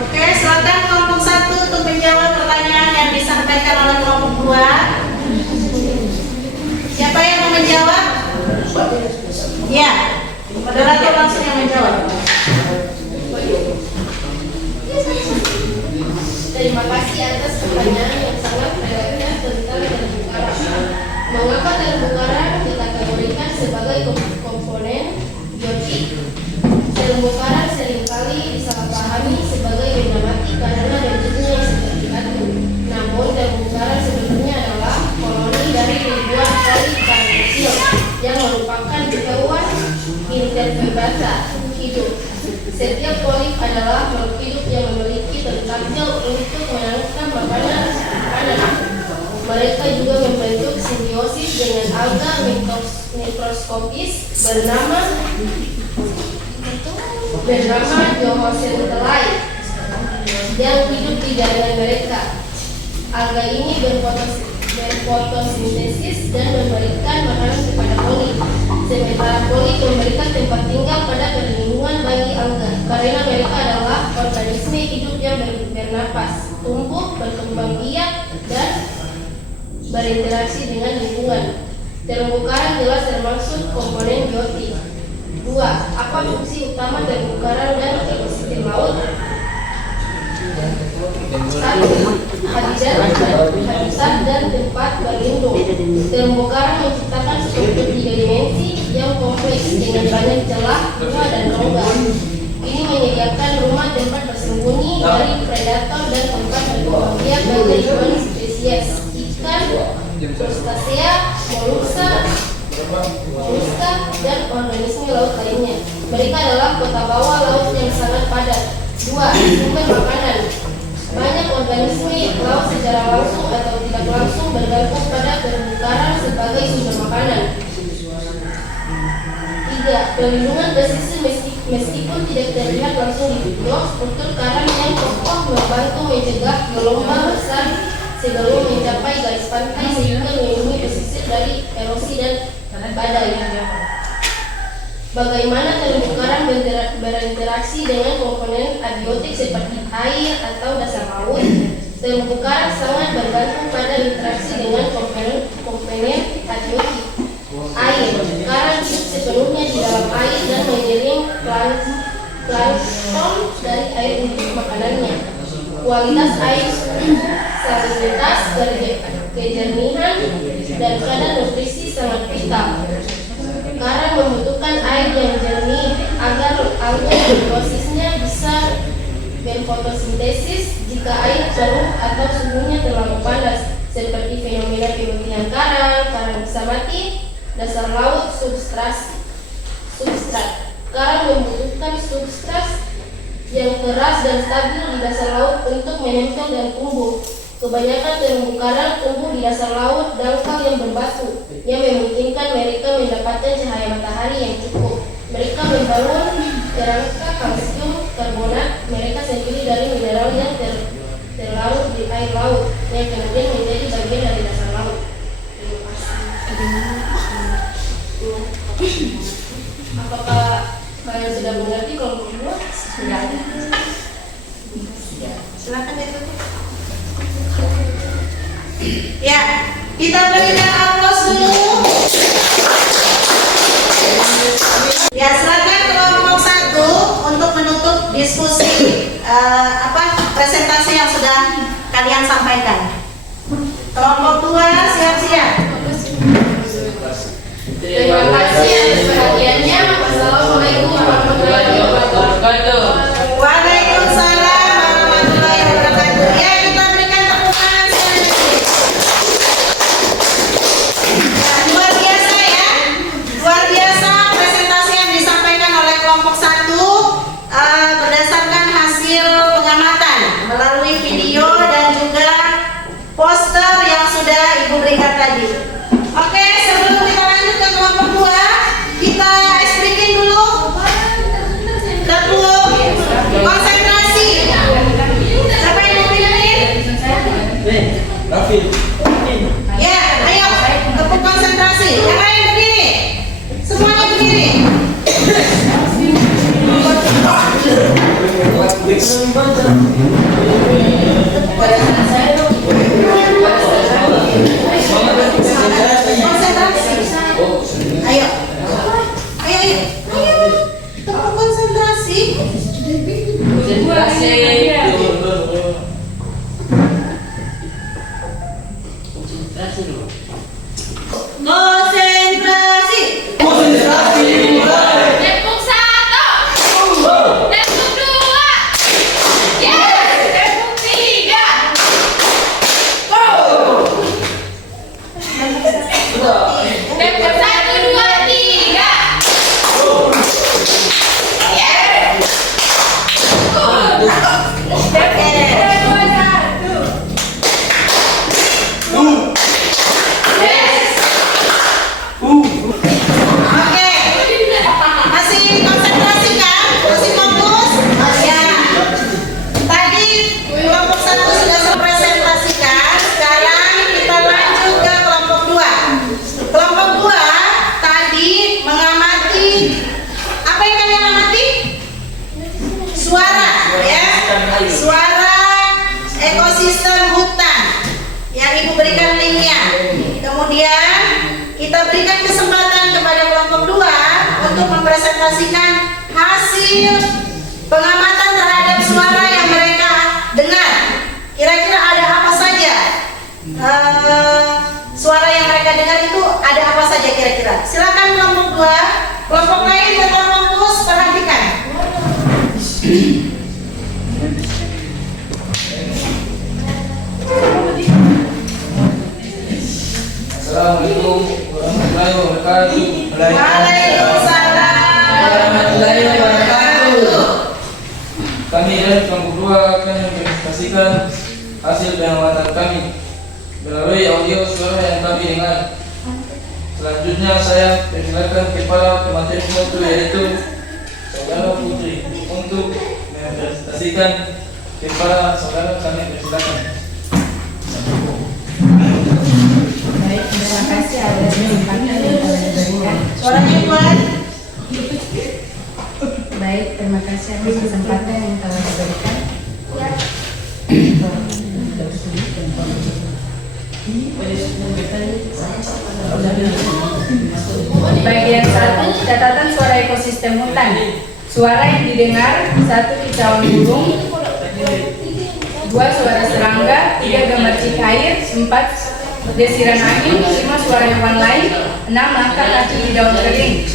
Oke, silakan kelompok 1 untuk menjawab pertanyaan yang disampaikan oleh kelompok Ya, moderator langsung yang menjawab. Terima kasih atas pertanyaan yang sangat relevan tentang terumbu karang. Mengapa terumbu karang dikategorikan sebagai komponen biotik? Terumbu karang seringkali disalahpahami sebagai benda mati karena bentuknya yang seperti batu. Namun terumbu karang sebenarnya adalah koloni dari ribuan kali karang kecil yang merupakan hewan invertebrata hidup. Setiap polip adalah makhluk hidup yang memiliki tentakel untuk menangkap makanan. Mereka juga membentuk simbiosis dengan alga mikroskopis bernama Zooxanthellae yang hidup di jaringan mereka. Alga ini berfotosintesis dan memberikan makanan kepada polip. Sementara polip memberikan tempat tinggal pada perlindungan bagi alga karena mereka adalah organisme hidup yang bernapas, tumbuh, berkembang biak, dan berinteraksi dengan lingkungan. Terumbu karang jelas termasuk komponen biotik. 2. Apa fungsi utama terumbu karang dan ekosistem laut? 1. Habitat dan tempat berlindung. Terumbu karang menciptakan struktur 3 dimensi yang kompleks dengan banyak celah, gua, dan rongga. Ini menyediakan rumah tempat bersembunyi dari predator dan tempat berkembang biak bagi ribuan spesies ikan, krustasea, molluska, dan organisme laut lainnya. Mereka adalah kota bawah laut yang sangat padat. 2. Sumber makanan. Banyak organisme laut secara langsung atau tidak langsung bergantung pada terumbu karang sebagai sumber makanan. 3. Perlindungan pesisir meskipun tidak terlihat langsung di video, struktur karang yang kokoh membantu mencegah gelombang besar sebelum mencapai garis pantai sehingga melindungi pesisir dari erosi dan badai. Bagaimana terumbu karang berinteraksi dengan komponen abiotik seperti air atau dasar laut? Terumbu karang sangat bergantung pada interaksi dengan komponen abiotik. Air. Karang hidup sepenuhnya di dalam air dan mengiring plankton dari air untuk makanannya. Kualitas air, salinitas, kejernihan, dan kadar nutrisi sangat vital. Karang membutuhkan air yang jernih agar alga dan prosesnya bisa berfotosintesis. Jika air keruh atau suhunya terlalu panas, seperti fenomena pemutihan karang bisa mati. Dasar laut, substrat. Karang membutuhkan substrat yang keras dan stabil di dasar laut untuk menempel dan tumbuh. Kebanyakan terumbu karang tumbuh di dasar laut dangkal yang berbatu, yang memungkinkan mereka mendapatkan cahaya matahari yang cukup. Mereka membangun kerangka kalsium karbonat mereka sendiri dari mineral yang terlarut di air laut, yang kemudian menjadi bagian dari dasar laut. Terima kasih. Apakah kalian sudah mengerti kelompok 2? Sudah. Silakan ditutup. Ya, kita berikan aplaus dulu. Ya, silakan kelompok 1 untuk menutup diskusi presentasi yang sudah kalian sampaikan. Kelompok 2 siap-siap. Terima kasih atas perhatiannya. Wassalamualaikum warahmatullahi wabarakatuh. Waalaikumsalam warahmatullahi wabarakatuh. Ya, kita berikan tepuk tangan sekali lagi. Nah, luar biasa ya. Luar biasa presentasi yang disampaikan oleh kelompok 1 berdasarkan hasil pengamatan melalui video dan juga poster yang sudah Ibu berikan tadi. Oke, sebelum kita lanjut ke kelompok 2, kita ice breaking dulu. Tepuk konsentrasi. Siapa yang mau pilih? Raffi. Ya, ayo tepuk konsentrasi. Yang lain berdiri. Semuanya berdiri. Konsentrasi. Ayo. Ayo Oke. Masih konsentrasi kan? Masih fokus? Ya. Tadi kelompok 1 sudah terpresentasikan. Sekarang kita lanjut ke kelompok 2. Kelompok 2 tadi mengamati apa yang kalian amati? Suara, ya. Suara ekosistem hutan yang Ibu berikan linknya. Kemudian kita berikan kesempatan kepada kelompok 2 untuk mempresentasikan hasil pengamatan terhadap suara yang mereka dengar. Kira-kira ada apa saja? Suara yang mereka dengar itu ada apa saja kira-kira? Silakan kelompok 2. Kelompok lain tetap fokus, perhatikan. Assalamualaikum warahmatullahi wabarakatuh. Waalaikumsalam warahmatullahi wabarakatuh. Kami dari kelompok 2 akan mempresentasikan hasil pengamatan kami melalui audio suara yang kami dengar. Selanjutnya saya persilakan kepada pemateri foto yaitu Saudara Putri untuk mempresentasikan kepada saudara kami. Persilakan. Baik, terima kasih atas kesempatan yang telah diberikan. Suaranya kuat. Baik, terima kasih atas kesempatan yang telah diberikan. Bagian 1, catatan suara ekosistem hutan. Suara yang didengar: 1 kicauan burung, 2 suara serangga, 3 gemercik air, 4 desiran angin, 5 suara hewan lain, 6 langkah kaki di daun kering.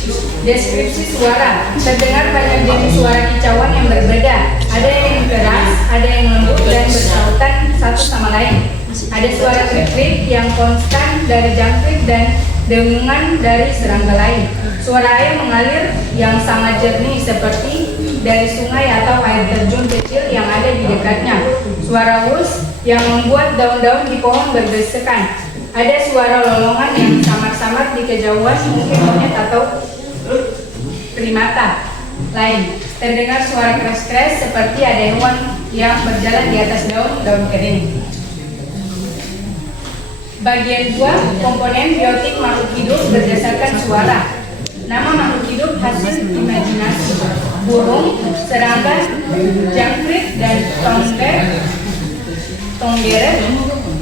Deskripsi suara: terdengar banyak jenis suara kicauan yang berbeda. Ada yang keras, ada yang lembut dan bersautan satu sama lain. Ada suara krik-krik yang konstan dari jangkrik dan dengungan dari serangga lain. Suara air mengalir yang sangat jernih seperti dari sungai atau air terjun kecil yang ada di dekatnya. Suara wus yang membuat daun-daun di pohon bergesekan. Ada suara lolongan yang samar-samar di kejauhan, mungkin monyet atau primata lain. Terdengar suara keras-keras seperti ada hewan yang berjalan di atas daun kering. Bagian 2, komponen biotik makhluk hidup berdasarkan suara. Nama makhluk hidup hasil imajinasi. Burung, serangga, jangkrik, dan tonggeret,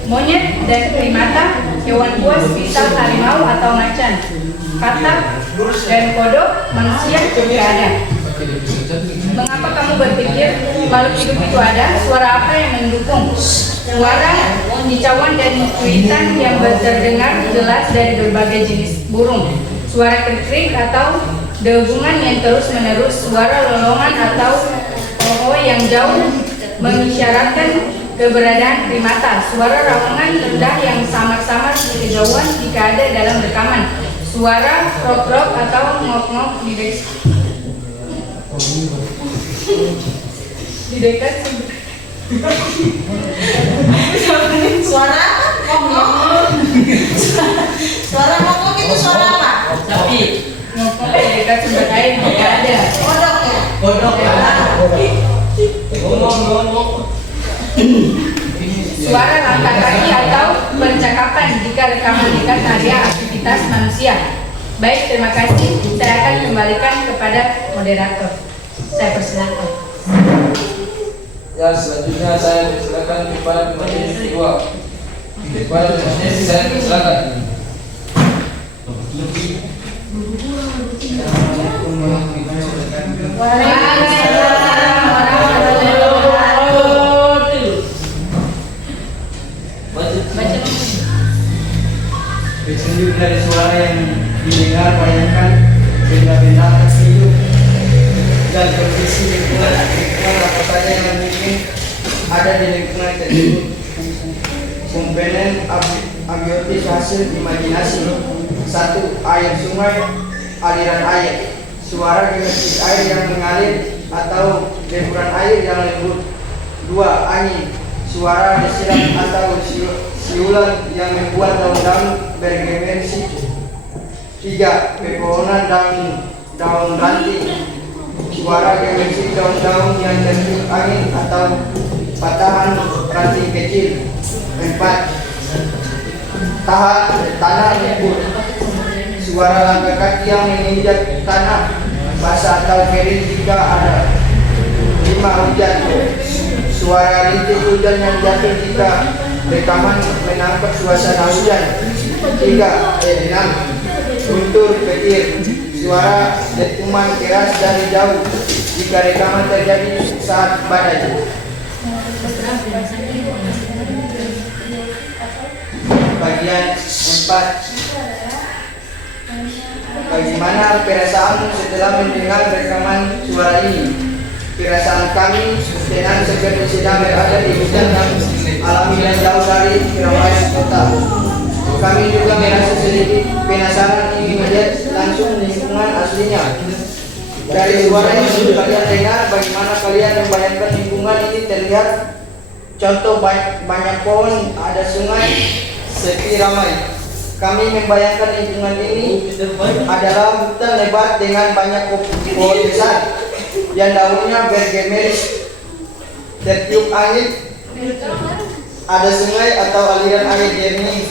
monyet dan primata, hewan buas bisa harimau atau macan, katak dan kodok, manusia juga ada. Mengapa kamu berpikir makhluk hidup itu ada? Suara apa yang mendukung? Suara kicauan dan cuitan yang terdengar jelas dari berbagai jenis burung. Suara krik-krik atau dengungan yang terus-menerus. Suara lolongan atau oh yang jauh mengisyaratkan keberadaan primata. Suara rawangan rendah yang samar-samar di kejauhan jika ada dalam rekaman. Suara krok-krok atau ngok-ngok di dekat Suara ngok-ngok. Suara ngok-ngok itu suara apa? Tapi ngok-ngok di dekat sumber air jika ada. Kodok ya? kodok ngomong. Suara langkah kaki atau percakapan jika rekaman dekat area aktivitas manusia. Baik, terima kasih. Saya akan kembalikan kepada moderator. Saya persilakan. Ya, selanjutnya saya persilakan kepada pemateri kedua. Kepada pemateri saya persilakan. Waalaikumsalam warahmatullahi wabarakatuh. Bersejuk dari suara yang didengar, bayangkan benda-benda hidup dan kondisi lingkungan apa saja yang mungkin ada di lingkungan tersebut. Komponen abiotis hasil imajinasi. 1. Air sungai, aliran air. Suara gemercik air yang mengalir atau deburan air yang lembut. 2. Angin, suara desiran atau siulan yang membuat daun-daun bergemersi. 3. Pepohonan daun ranting, suara gemersi daun-daun yang tertiup angin atau patahan ranting kecil. 4. Tanah lembut, suara langkah kaki yang menginjak tanah basah atau kering jika ada. 5. Hujan, suara rintik hujan yang jatuh jika rekaman menangkap suasana hujan. 6. Guntur petir, suara dentuman keras dari jauh jika rekaman terjadi saat badai. Bagian 4. Bagaimana perasaanmu setelah mendengar rekaman suara ini? Perasaan kami tenang seperti sedang berada di hutan yang alami dan jauh dari keramaian kota. Kami juga merasa sedikit penasaran ingin melihat langsung lingkungan aslinya. Dari suara yang sudah kalian dengar, bagaimana kalian membayangkan lingkungan ini terlihat? Contoh banyak pohon, ada sungai, sepi ramai. Kami membayangkan lingkungan ini adalah hutan lebat dengan banyak pohon besar yang daunnya bergemeris, tertiup angin. Ada sungai atau aliran air jernih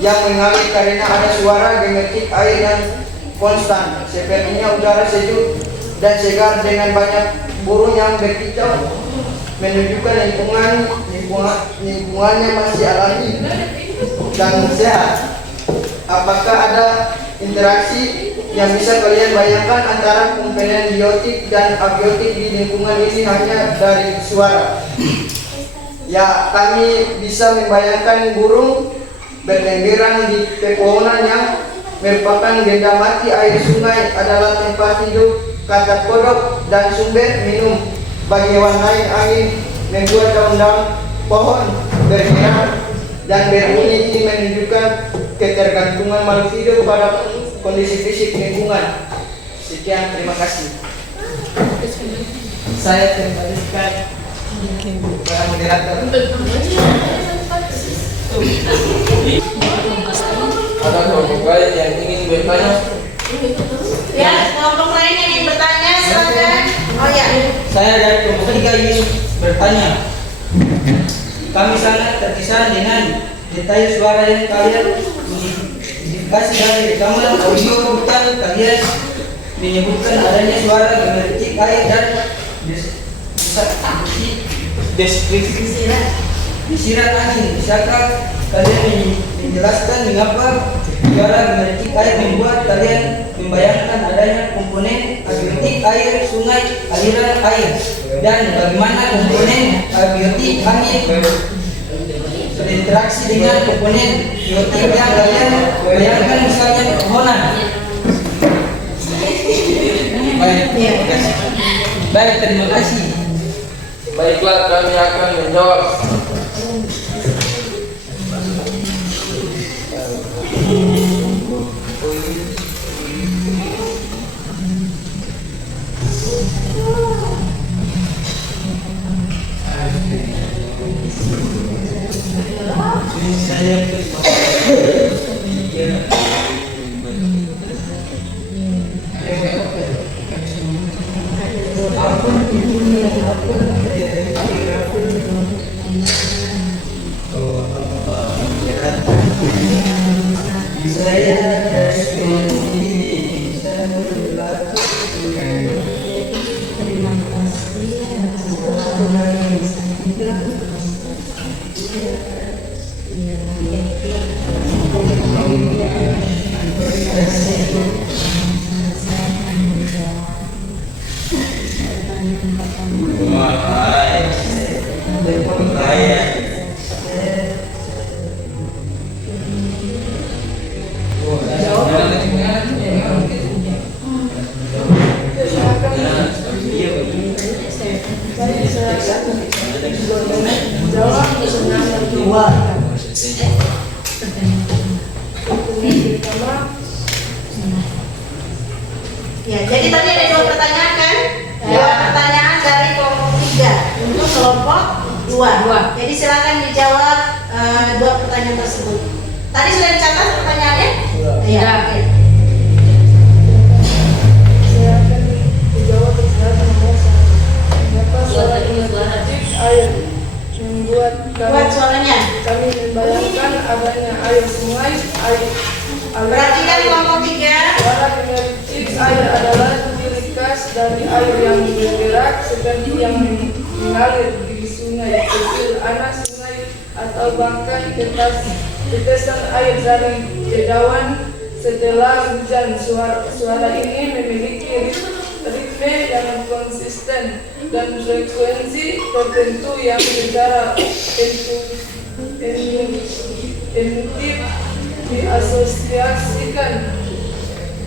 yang mengalir karena ada suara gemercik air yang konstan. Sepertinya udara sejuk dan segar dengan banyak burung yang berkicau, menunjukkan lingkungannya masih alami dan sehat. Apakah ada interaksi yang bisa kalian bayangkan antara komponen biotik dan abiotik di lingkungan ini hanya dari suara? Ya, kami bisa membayangkan burung bertemberan di pepohonan yang merupakan benda mati. Air sungai adalah tempat hidup katak kodok dan sumber minum bagi hewan lain. Angin membuat daun-daun pohon bergerak dan berbunyi. Ini menunjukkan ketergantungan makhluk hidup pada kondisi fisik lingkungan. Sekian, terima kasih. Saya kembalikan kepada moderator. Ada kelompok lain yang ingin bertanya? Ya, kelompok lain yang ingin bertanya, silakan. Oh ya. Saya dari kelompok 3 ingin bertanya. Kami sangat terkesan dengan detail suara yang kalian kasih dari rekaman audio hutan. Kalian menyebutkan adanya suara gemercik air dan deskripsi desiran angin. Bisakah kalian menjelaskan mengapa suara gemercik air membuat kalian membayangkan adanya komponen abiotik air, sungai, aliran air, dan bagaimana komponen abiotik angin berinteraksi dengan komponen biotik yang kalian bayangkan, misalnya pepohonan? Baik, terima kasih. Baiklah, kami akan menjawab. Ya, jadi tadi ada 2 pertanyaan kan? 2 pertanyaan dari kelompok 3. kelompok 2. Jadi silakan dijawab 2 pertanyaan tersebut. Tadi sudah dicatat pertanyaannya? Iya. Oke. Silakan dijawab pertanyaan nomor 1. Mengapa suara inisiatif air membuat Buat suaranya. kami membayangkan adanya air sungai, air Perhatikan kelompok 3. suara kinetik air adalah ciri khas dari air yang bergerak seperti yang mengalir di sungai kecil, anak sungai, atau bahkan tetesan air dari dedawan setelah hujan. Suara ini memiliki ritme yang konsisten dan frekuensi tertentu yang secara intuitif diasosiasikan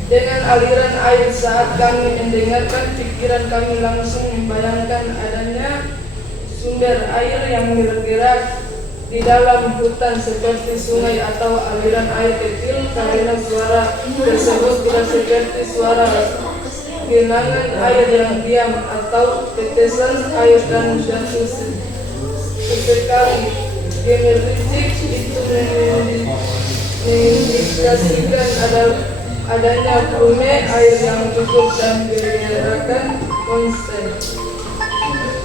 dengan aliran air. Saat kami mendengarkan, pikiran kami langsung membayangkan adanya sumber air yang bergerak di dalam hutan seperti sungai atau aliran air kecil, karena suara tersebut tidak seperti suara genangan air yang diam atau tetesan air dan jatuh sesekali. Genetik itu mengindikasikan adanya volume air yang cukup dan pergerakan konstan.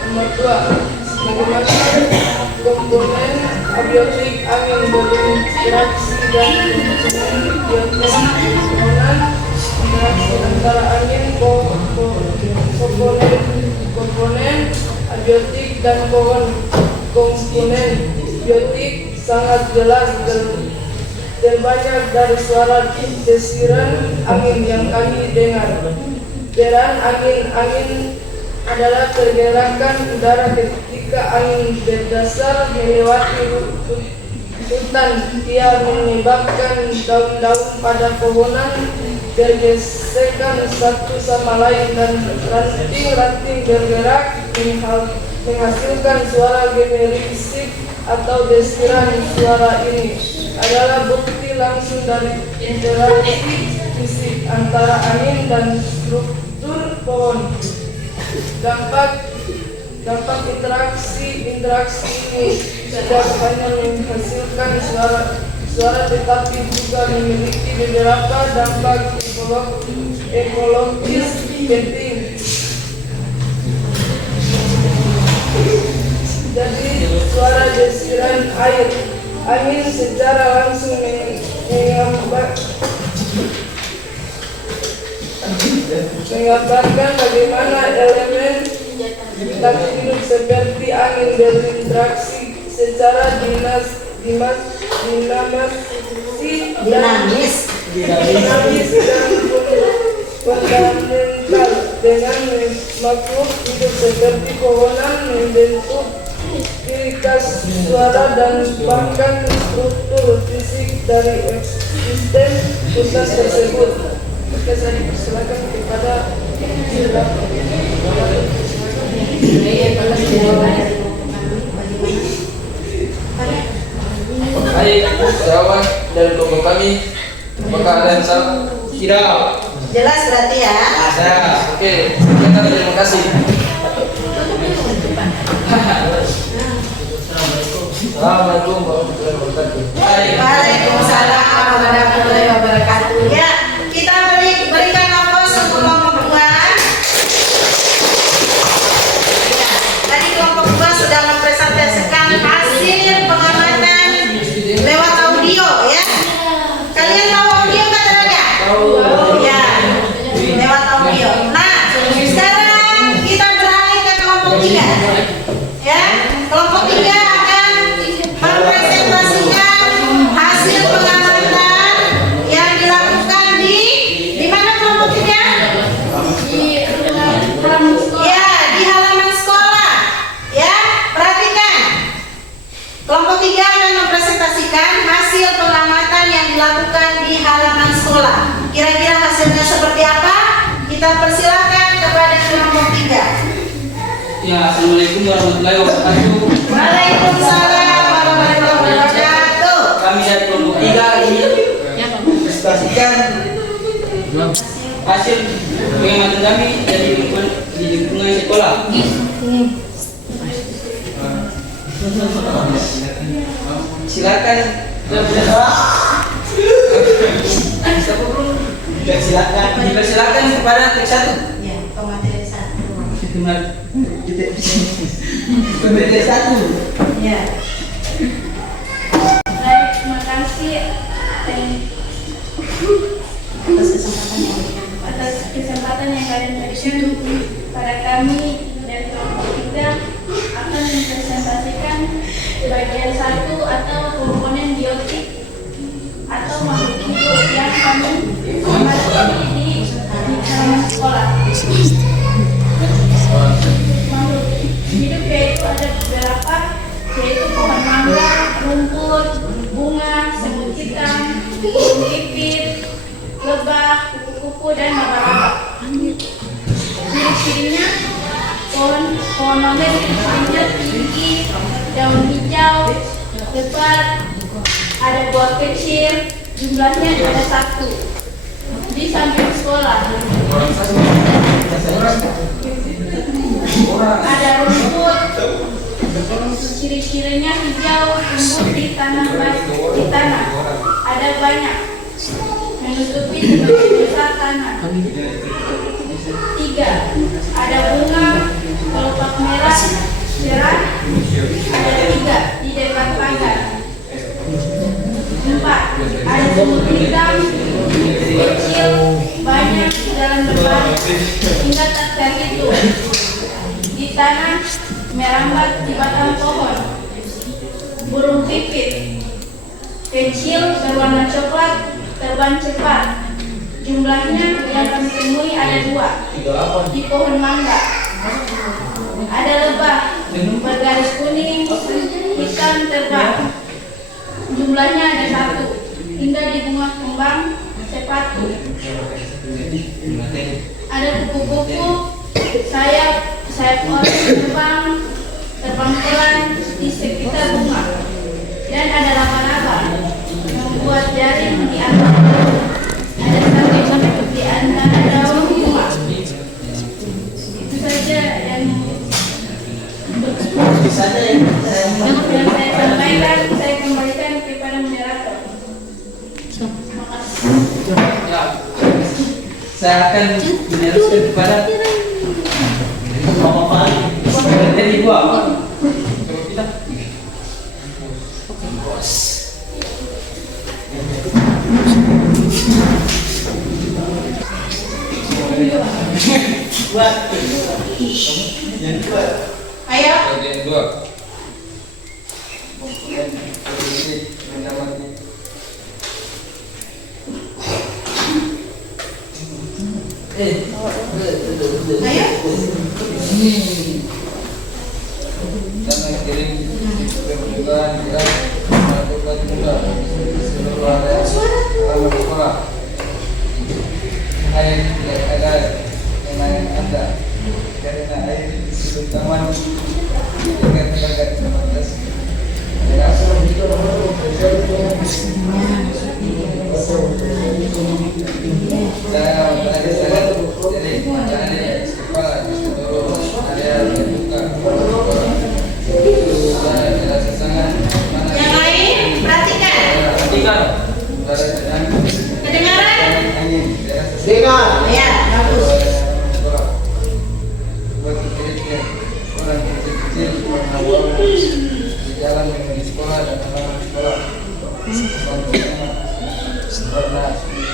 Nomor 2. Bagaimana komponen abiotik angin berinteraksi dan komponen interaksi antara angin komponen abiotik dan komponen biotik sangat jelas terbanyak dari suara desiran angin yang kami dengar. Deran angin adalah pergerakan udara ketika angin berdasar melewati hutan. Ia menyebabkan daun-daun pada pohonan bergesekan satu sama lain dan ranting-ranting bergerak menghasilkan suara gemerisik atau desiran. Suara ini adalah bukti langsung dari interaksi fisik antara angin dan struktur pohon. Dampak interaksi ini tidak hanya menghasilkan suara tetapi juga memiliki beberapa dampak ekologis penting. Jadi suara desiran air angin secara langsung menggambarkan bagaimana elemen hidup seperti angin berinteraksi secara dinamis dan fundamental dengan makhluk hidup seperti pohonan, membentuk ciri khas suara dan bahkan struktur fisik dari ekosistem hutan tersebut. Oke, saya dipersilakan kepada Baik, jawab dari kelompok kami. Apakah ada yang salah? Tidak. Jelas berarti ya? Jelas. Oke, kita terima kasih. Assalamualaikum warahmatullahi wabarakatuh. Waalaikumsalam warahmatullahi wabarakatuh. Ya, kita berikan aplaus untuk kelompok 2. Ya, tadi kelompok 2 sudah mempresentasikan hasil pengamatan lewat audio ya. Kalian tahu audio nggak tenaga? Tahu. Ya, lewat audio. Nah, sekarang kita beralih ke kelompok 3. Ya, kelompok 3 akan mempresentasikan hasil pengamatan yang dilakukan di mana kelompok 3? Ya, di halaman sekolah. Ya, perhatikan. Kelompok 3 akan mempresentasikan hasil pengamatan yang dilakukan di halaman sekolah. Kira-kira hasilnya seperti apa? Kita persilakan kepada kelompok 3. Ya, assalamualaikum warahmatullahi wabarakatuh. Waalaikumsalam warahmatullahi wabarakatuh. Kami dari kelompok 3 ini presentasikan hasil pengamatan kami dari lingkungan sekolah. Silakan. Silakan kepada tik 1. Ya, pemateri 1. Pemateri 1. Ya. Baik, terima kasih atas kesempatan yang kalian berikan pada kami dari kelompok 3 akan mempresentasikan bagian 1 atau komponen biotik atau makhluk hidup yang kami amati di dalam sekolah. Makhluk hidup yaitu ada beberapa, yaitu pohon mangga, rumput, bunga, semut hitam, burung pipit, lebah, kupu-kupu, dan laba-laba. Ciri-cirinya pohon mangga ciri-cirinya tinggi, daun hijau, lebat, ada buah kecil, jumlahnya ada 1 di samping sekolah. Ada rumput, ciri-cirinya hijau, tumbuh di tanah. Ada banyak, menutupi sebagian besar tanah. 3. Ada bunga, kelopak merah, cerah, ada 3 di dekat pagar. 4. Ada semut hitam, kecil, banyak dalam berbaris hingga tak terhitung. Di tanah, merambat di batang pohon. Burung pipit, kecil, berwarna coklat, terbang cepat. Jumlahnya yang kami temui ada 2 di pohon mangga. Ada lebah, bergaris kuning, hitam, terbang. Jumlahnya ada 1 hingga di bunga kembang sepatu. Ada kupu-kupu, sayap oranye terbang pelan di sekitar bunga. Dan ada laba-laba membuat jaring di antara daun bunga. Itu saja yang saya sampaikan. Saya kembalikan kepada moderator. Terima kasih. Saya akan meneruskan kepada dari gua. Ayo. Bagian 2. Tanah kirim perbudakan kita melakukan muda seluruh area alamat sekolah. Air tidak ada yang Anda karena air di sudut taman dengan tegak terbatas. Saya mengajar sangat jadi jangan di kepala seluruh area terbuka. Itu saya merasa sangat mana. Yang lain perhatikan. Kedengaran? Dengar. Ya, bagus. Orang kecil-kecil di jalan menuju sekolah dan anak sekolah.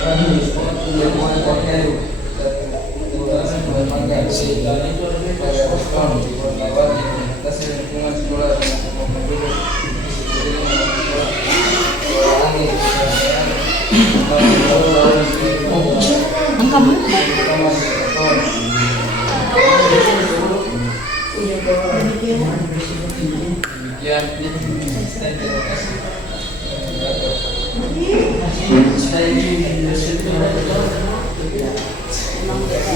Karena sekolah tidak boleh pakai mangga pada respon lewat atas lingkungan sekolah dan penduduk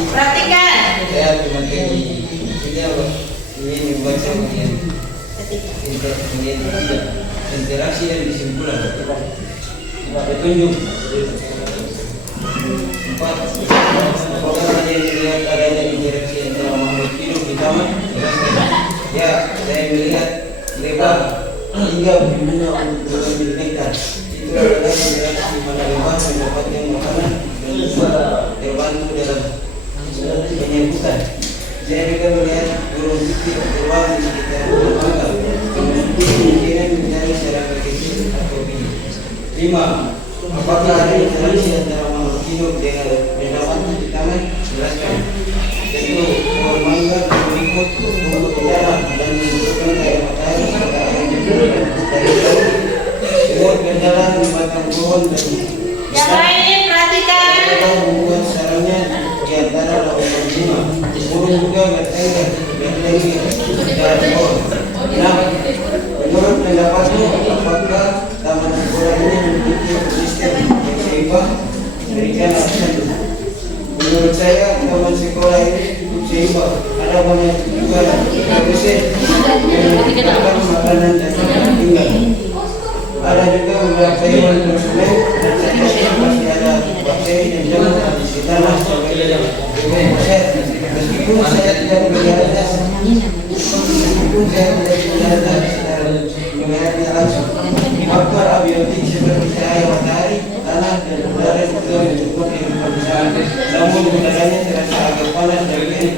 Perhatikan. Saya cuma ini membaca kemudian interaksi dan kesimpulan petunjuk. 4. Apakah ada yang melihat adanya interaksi antara makhluk hidup di taman? Ya, saya melihat lebar hingga bagaimana untuk mengambil nektar. Itu adalah generasi di mana lebar mendapatkan makanan dan juga terbantu dalam penyambutan. Saya juga melihat burung pipit terbang di sekitar pohon mangga, kemungkinan mencari serangga kecil atau bini. 5. Apakah ada interaksi antara makhluk hidup dengan binatang di taman? Jelaskan. Tentu, pohon mangga berikut tumbuh di dalam dan membutuhkan cahaya matahari pada akhirnya dari jauh. Semut berjalan di batang pohon dan Yang lain perhatikan. membuat sarangnya di antara daun bunga. Burung juga bertengger di dalam pohon. Nah, menurut pendapatmu, apakah taman sekolah ini memiliki ekosistem yang seimbang? Berikan alasan. Menurut saya, taman sekolah ini cukup seimbang. Ada banyak juga dosen yang menyediakan makanan dan tempat tinggal. Ada juga beberapa hewan konsumen dan saya pasti ada bakteri dan jamur di tanah sebagai meskipun saya tidak melihatnya melihatnya langsung. Faktor abiotik seperti cahaya matahari, tanah, dan udara juga mendukung kehidupan di sana. Namun udaranya terasa agak panas dan kering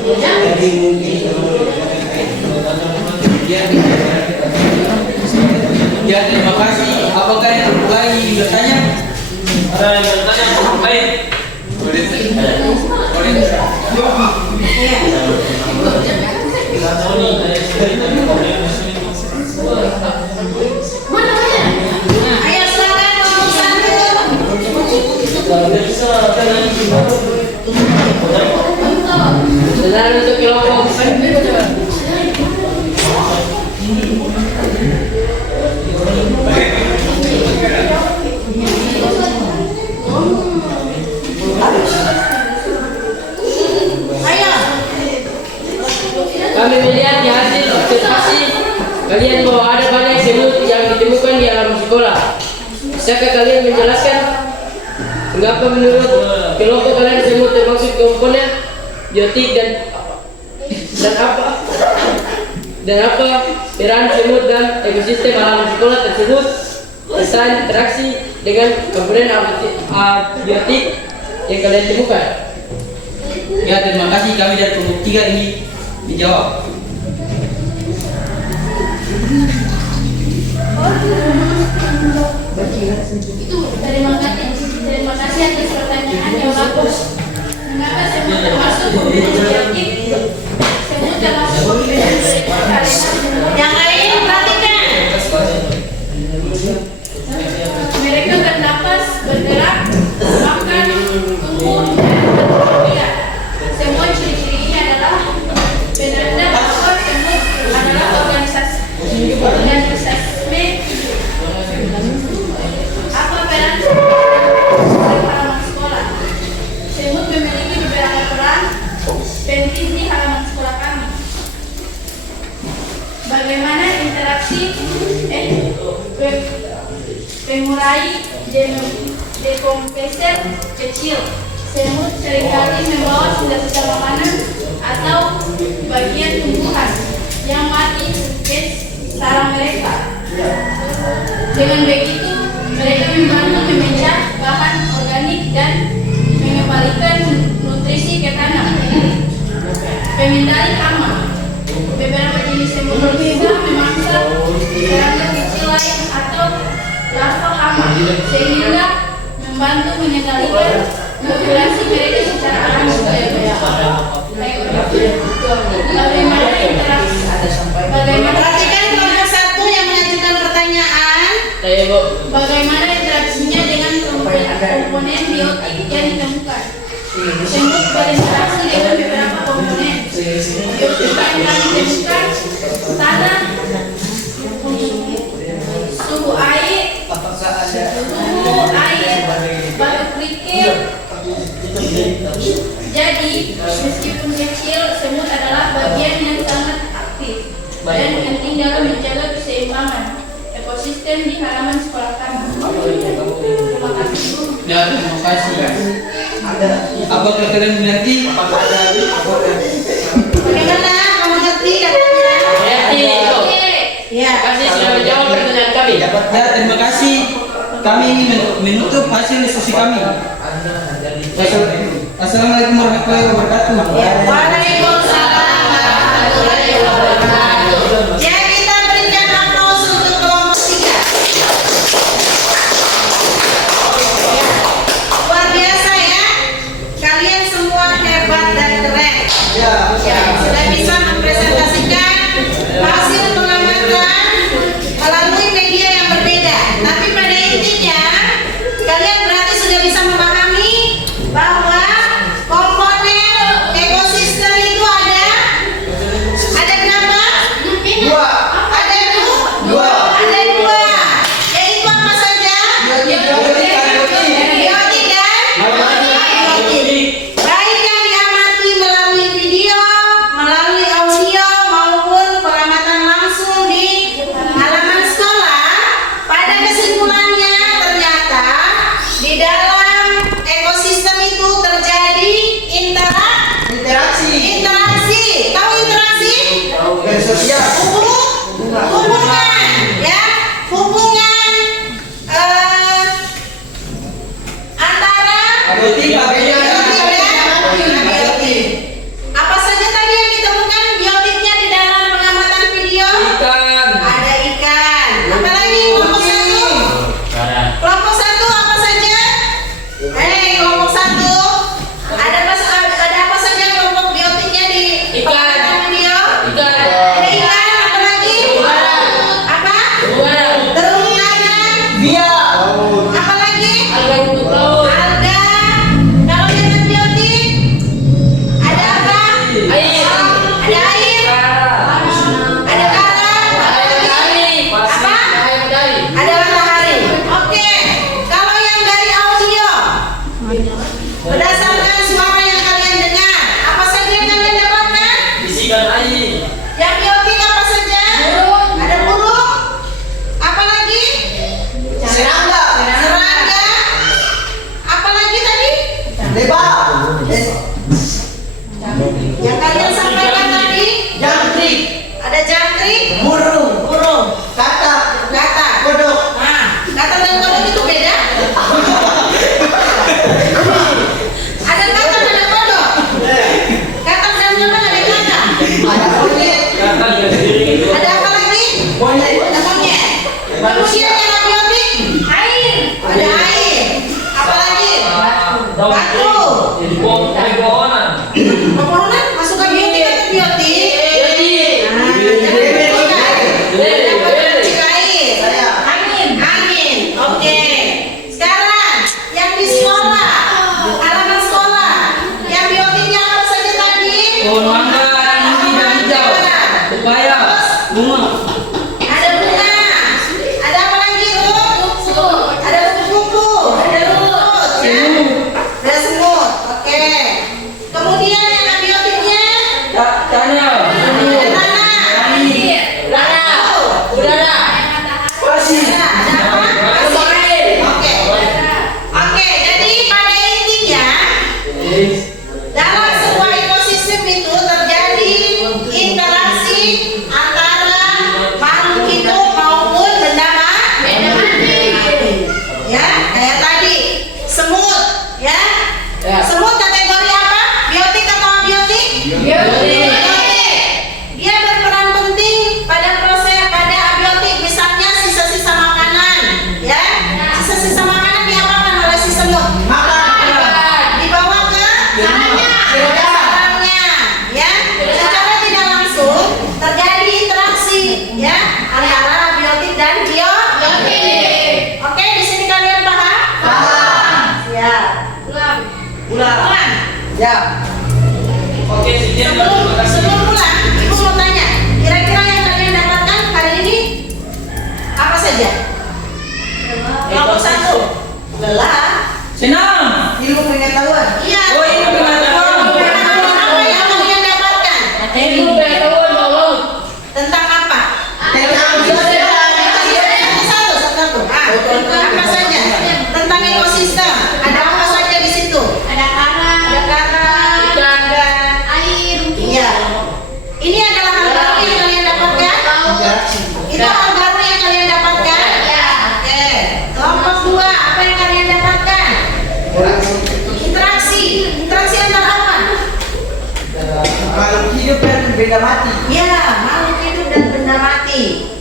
jadi mungkin perlu Ya, terima kasih. Apakah yang lagi bertanya? Ada yang bertanya? Baik. Ayo silakan kelompok 1. Dan untuk kelompok Ayo. kami melihat di hasil observasi kalian bahwa ada banyak semut yang ditemukan di alam sekolah. Bisakah kalian menjelaskan mengapa menurut kelompok kalian semut termasuk komponen biotik dan apa peran semut dan ekosistem alam sekolah tersebut serta interaksi dengan komponen abiotik yang kalian temukan? Ya, terima kasih. Kami dari kelompok 3 ini dijawab. Terima kasih atas pertanyaan yang bagus. Mengapa semut termasuk komponen biotik? Semut termasuk komponen biotik karena Yang lain perhatikan. mereka bernapas, bergerak, makan, tumbuh, dan berlihat. Semua ciri-cirinya adalah benar-benar bahwa semut adalah organisasi. Apa peran dalam halaman sekolah? Semut memiliki beberapa peran penting di halaman sekolah kami. Bagaimana interaksi mengurai dekomposer kecil. Semut seringkali membawa sisa-sisa makanan atau bagian tumbuhan yang mati ke sarang mereka. Dengan begitu, mereka membantu memecah bahan organik dan mengembalikan nutrisi ke tanah. Pengendali hama. Beberapa jenis semut bisa memangsa serangga kecil lain atau larva hama sehingga membantu mengendalikan populasi mereka secara alami. Perhatikan kelompok 1 yang mengajukan pertanyaan. Bagaimana interaksinya dengan komponen biotik yang ditemukan? Semut berinteraksi dengan beberapa komponen biotik yang kami temukan: tanah, suhu air, batu kerikil. Jadi, meskipun kecil, semut adalah bagian yang sangat aktif dan penting dalam menjaga keseimbangan ekosistem di halaman sekolah kami. Terima kasih. Ya, terima kasih. Apakah kalian mengerti? Bagaimana? Kamu ngerti katanya? Mengerti. Ya. kasih sudah menjawab pertanyaan kami. Ya, terima kasih. Kami ingin menutup hasil diskusi kami. Assalamualaikum warahmatullahi wabarakatuh. Waalaikumsalam warahmatullahi wabarakatuh. Ya, kita berikan aplaus untuk kelompok 3. Luar biasa ya. Kalian semua hebat dan keren. Ya. Sudah bisa mempresentasikan hasil pengamatan melalui media yang berbeda. Tapi pada intinya kalian berarti sudah bisa memahami bahwa komponen ekosistem itu ada berapa? Dua. Ada Dua. Ada 2. Yaitu apa saja? Biotik dan biotik. Baik yang diamati melalui video, melalui audio maupun pengamatan langsung di halaman sekolah. Pada kesimpulannya ternyata di dalam ekosistem itu terjadi Interaksi. Tahu interaksi? Sosial. Hubungan, ya, hubungan antara Biotik, biotik. Apa saja tadi yang ditemukan biotiknya di dalam pengamatan video? Ada ikan. Apa lagi? Kelompok 1. Kelompok 1 apa saja? Kelompok 1. Ada apa saja kelompok biotiknya di pengamatan video? Ada ikan. Apa lagi? Apa? Terumbu karang. Apa lagi? Alga. Kalau dengan biotik ada apa? Ada air. Ada karang. Apa? Ada matahari. Oke. Kalau yang dari audio, berdasarkan suara yang kalian dengar, apa saja yang kalian dapatkan? Yang biotik apa saja? Ada burung. Apa lagi? Serangga. Apa lagi tadi? Lebah. Yang kalian sampaikan tadi? Jangkrik. Ada jangkrik, Burung. Katak. Kodok. Nah, katak dan kodok itu beda. Ada katak, ada kodok. Katak dan kodok ada katak. Ada monyet. Ada apa lagi? Monyet. Ada monyet. Kemudian yang abiotik, air. Ada air. Apa lagi? Batu. Pepohonan masuk ke biotik atau biotik? Dapat percik air. Angin. Oke. Sekarang yang di sekolah, halaman sekolah, yang biotiknya apa saja tadi? Ada bunga. Ada apa lagi, Ruth? Ada kupu-kupu. Ada rumput. Ya. Ada semut. Oke. Kemudian yang abiotiknya ada tanah. Udara. Pasir. Ada apa? Pasir. Oke. Jadi pada intinya dalam sebuah ekosistem itu terjadi interaksi antara makhluk hidup maupun benda mati. Ya, kayak tadi semut, ya. Semut kategori apa? Biotik atau abiotik? Biotik. Dia berperan penting pada abiotik, misalnya sisa-sisa makanan, ya. Sisa-sisa makanan diapakan oleh si semut? Dibawa ke sarangnya, ya. Secara tidak langsung terjadi interaksi, ya, antara biotik dan biotik. Oke, di sini kalian paham? Ya. Ulang. Ya. Sebelum pulang, Ibu mau tanya, kira-kira yang kalian dapatkan hari ini apa saja? Kelompok 1, lelah. Senang. Ilmu pengetahuan. Iya. Ilmu pengetahuan. Apa yang kalian dapatkan? Tentang apa? Satu. Apa saja? Tentang ekosistem. Ada apa saja di situ? Ada karang, Ada air, Iya. Ini adalah hal baru yang kalian dapatkan. Itu hal benda mati. Ya, makhluk hidup dan benda mati.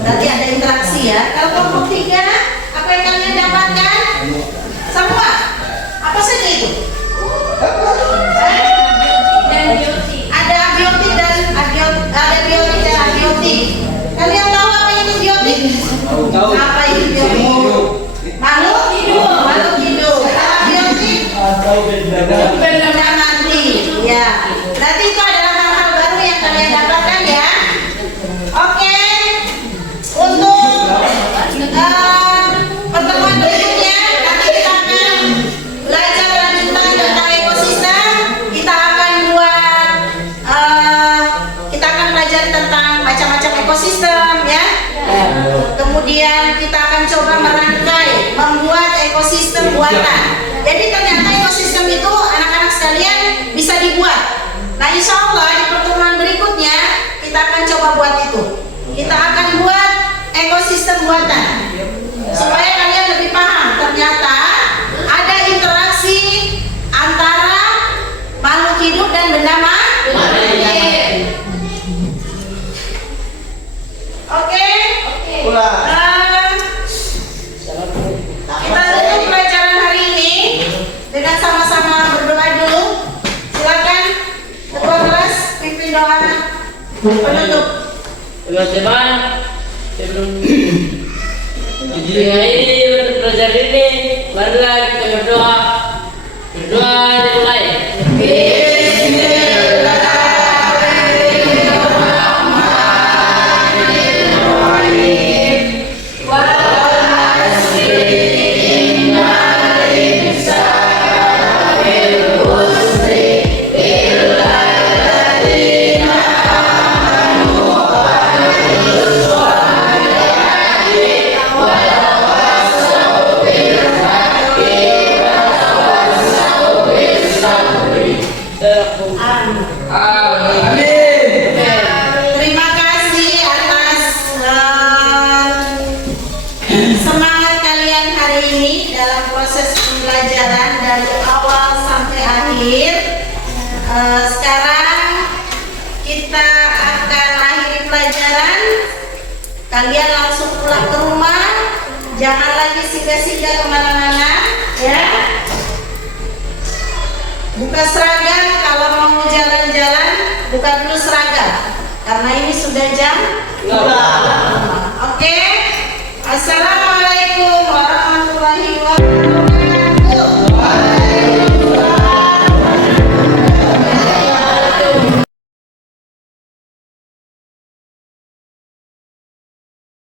Berarti ada interaksi ya. Kalau kelompok 3, apa yang kalian dapatkan? Semua. Apa saja itu? Ada abiotik dan abiotik. Kalian tahu apa itu biotik? Apa itu biotik? Makhluk hidup. Abiotik benda mati. Ya. Berarti itu adalah hal-hal baru yang kalian dapatkan ya. Oke. Untuk pertemuan berikutnya nanti kita akan belajar lanjutan tentang ekosistem. Kita akan belajar tentang macam-macam ekosistem ya. Kemudian kita akan coba merangkai membuat ekosistem buatan. Jadi ternyata ekosistem itu anak-anak sekalian bisa dibuat. Nah, insya Allah di pertemuan berikutnya kita akan coba buat itu. Kita akan buat ekosistem buatan supaya kalian lebih paham ternyata ada interaksi antara makhluk hidup dan benda mati. Oke. Kita tutup pelajaran hari ini dengan sama-sama berdoa dulu. Silakan ketua kelas pimpin doa penutup. Teman-teman, sebelum ini belajar ini, marilah kita berdoa. Berdoa dimulai. Terima kasih atas semangat kalian hari ini dalam proses pembelajaran dari awal sampai akhir. Sekarang kita akan akhiri pelajaran. Kalian langsung pulang ke rumah. Jangan lagi singgah-singgah kemana-mana, ya. Buka seragam, kalau mau jalan-jalan buka dulu seragam karena ini sudah jam. Oke. Assalamualaikum warahmatullahi wabarakatuh.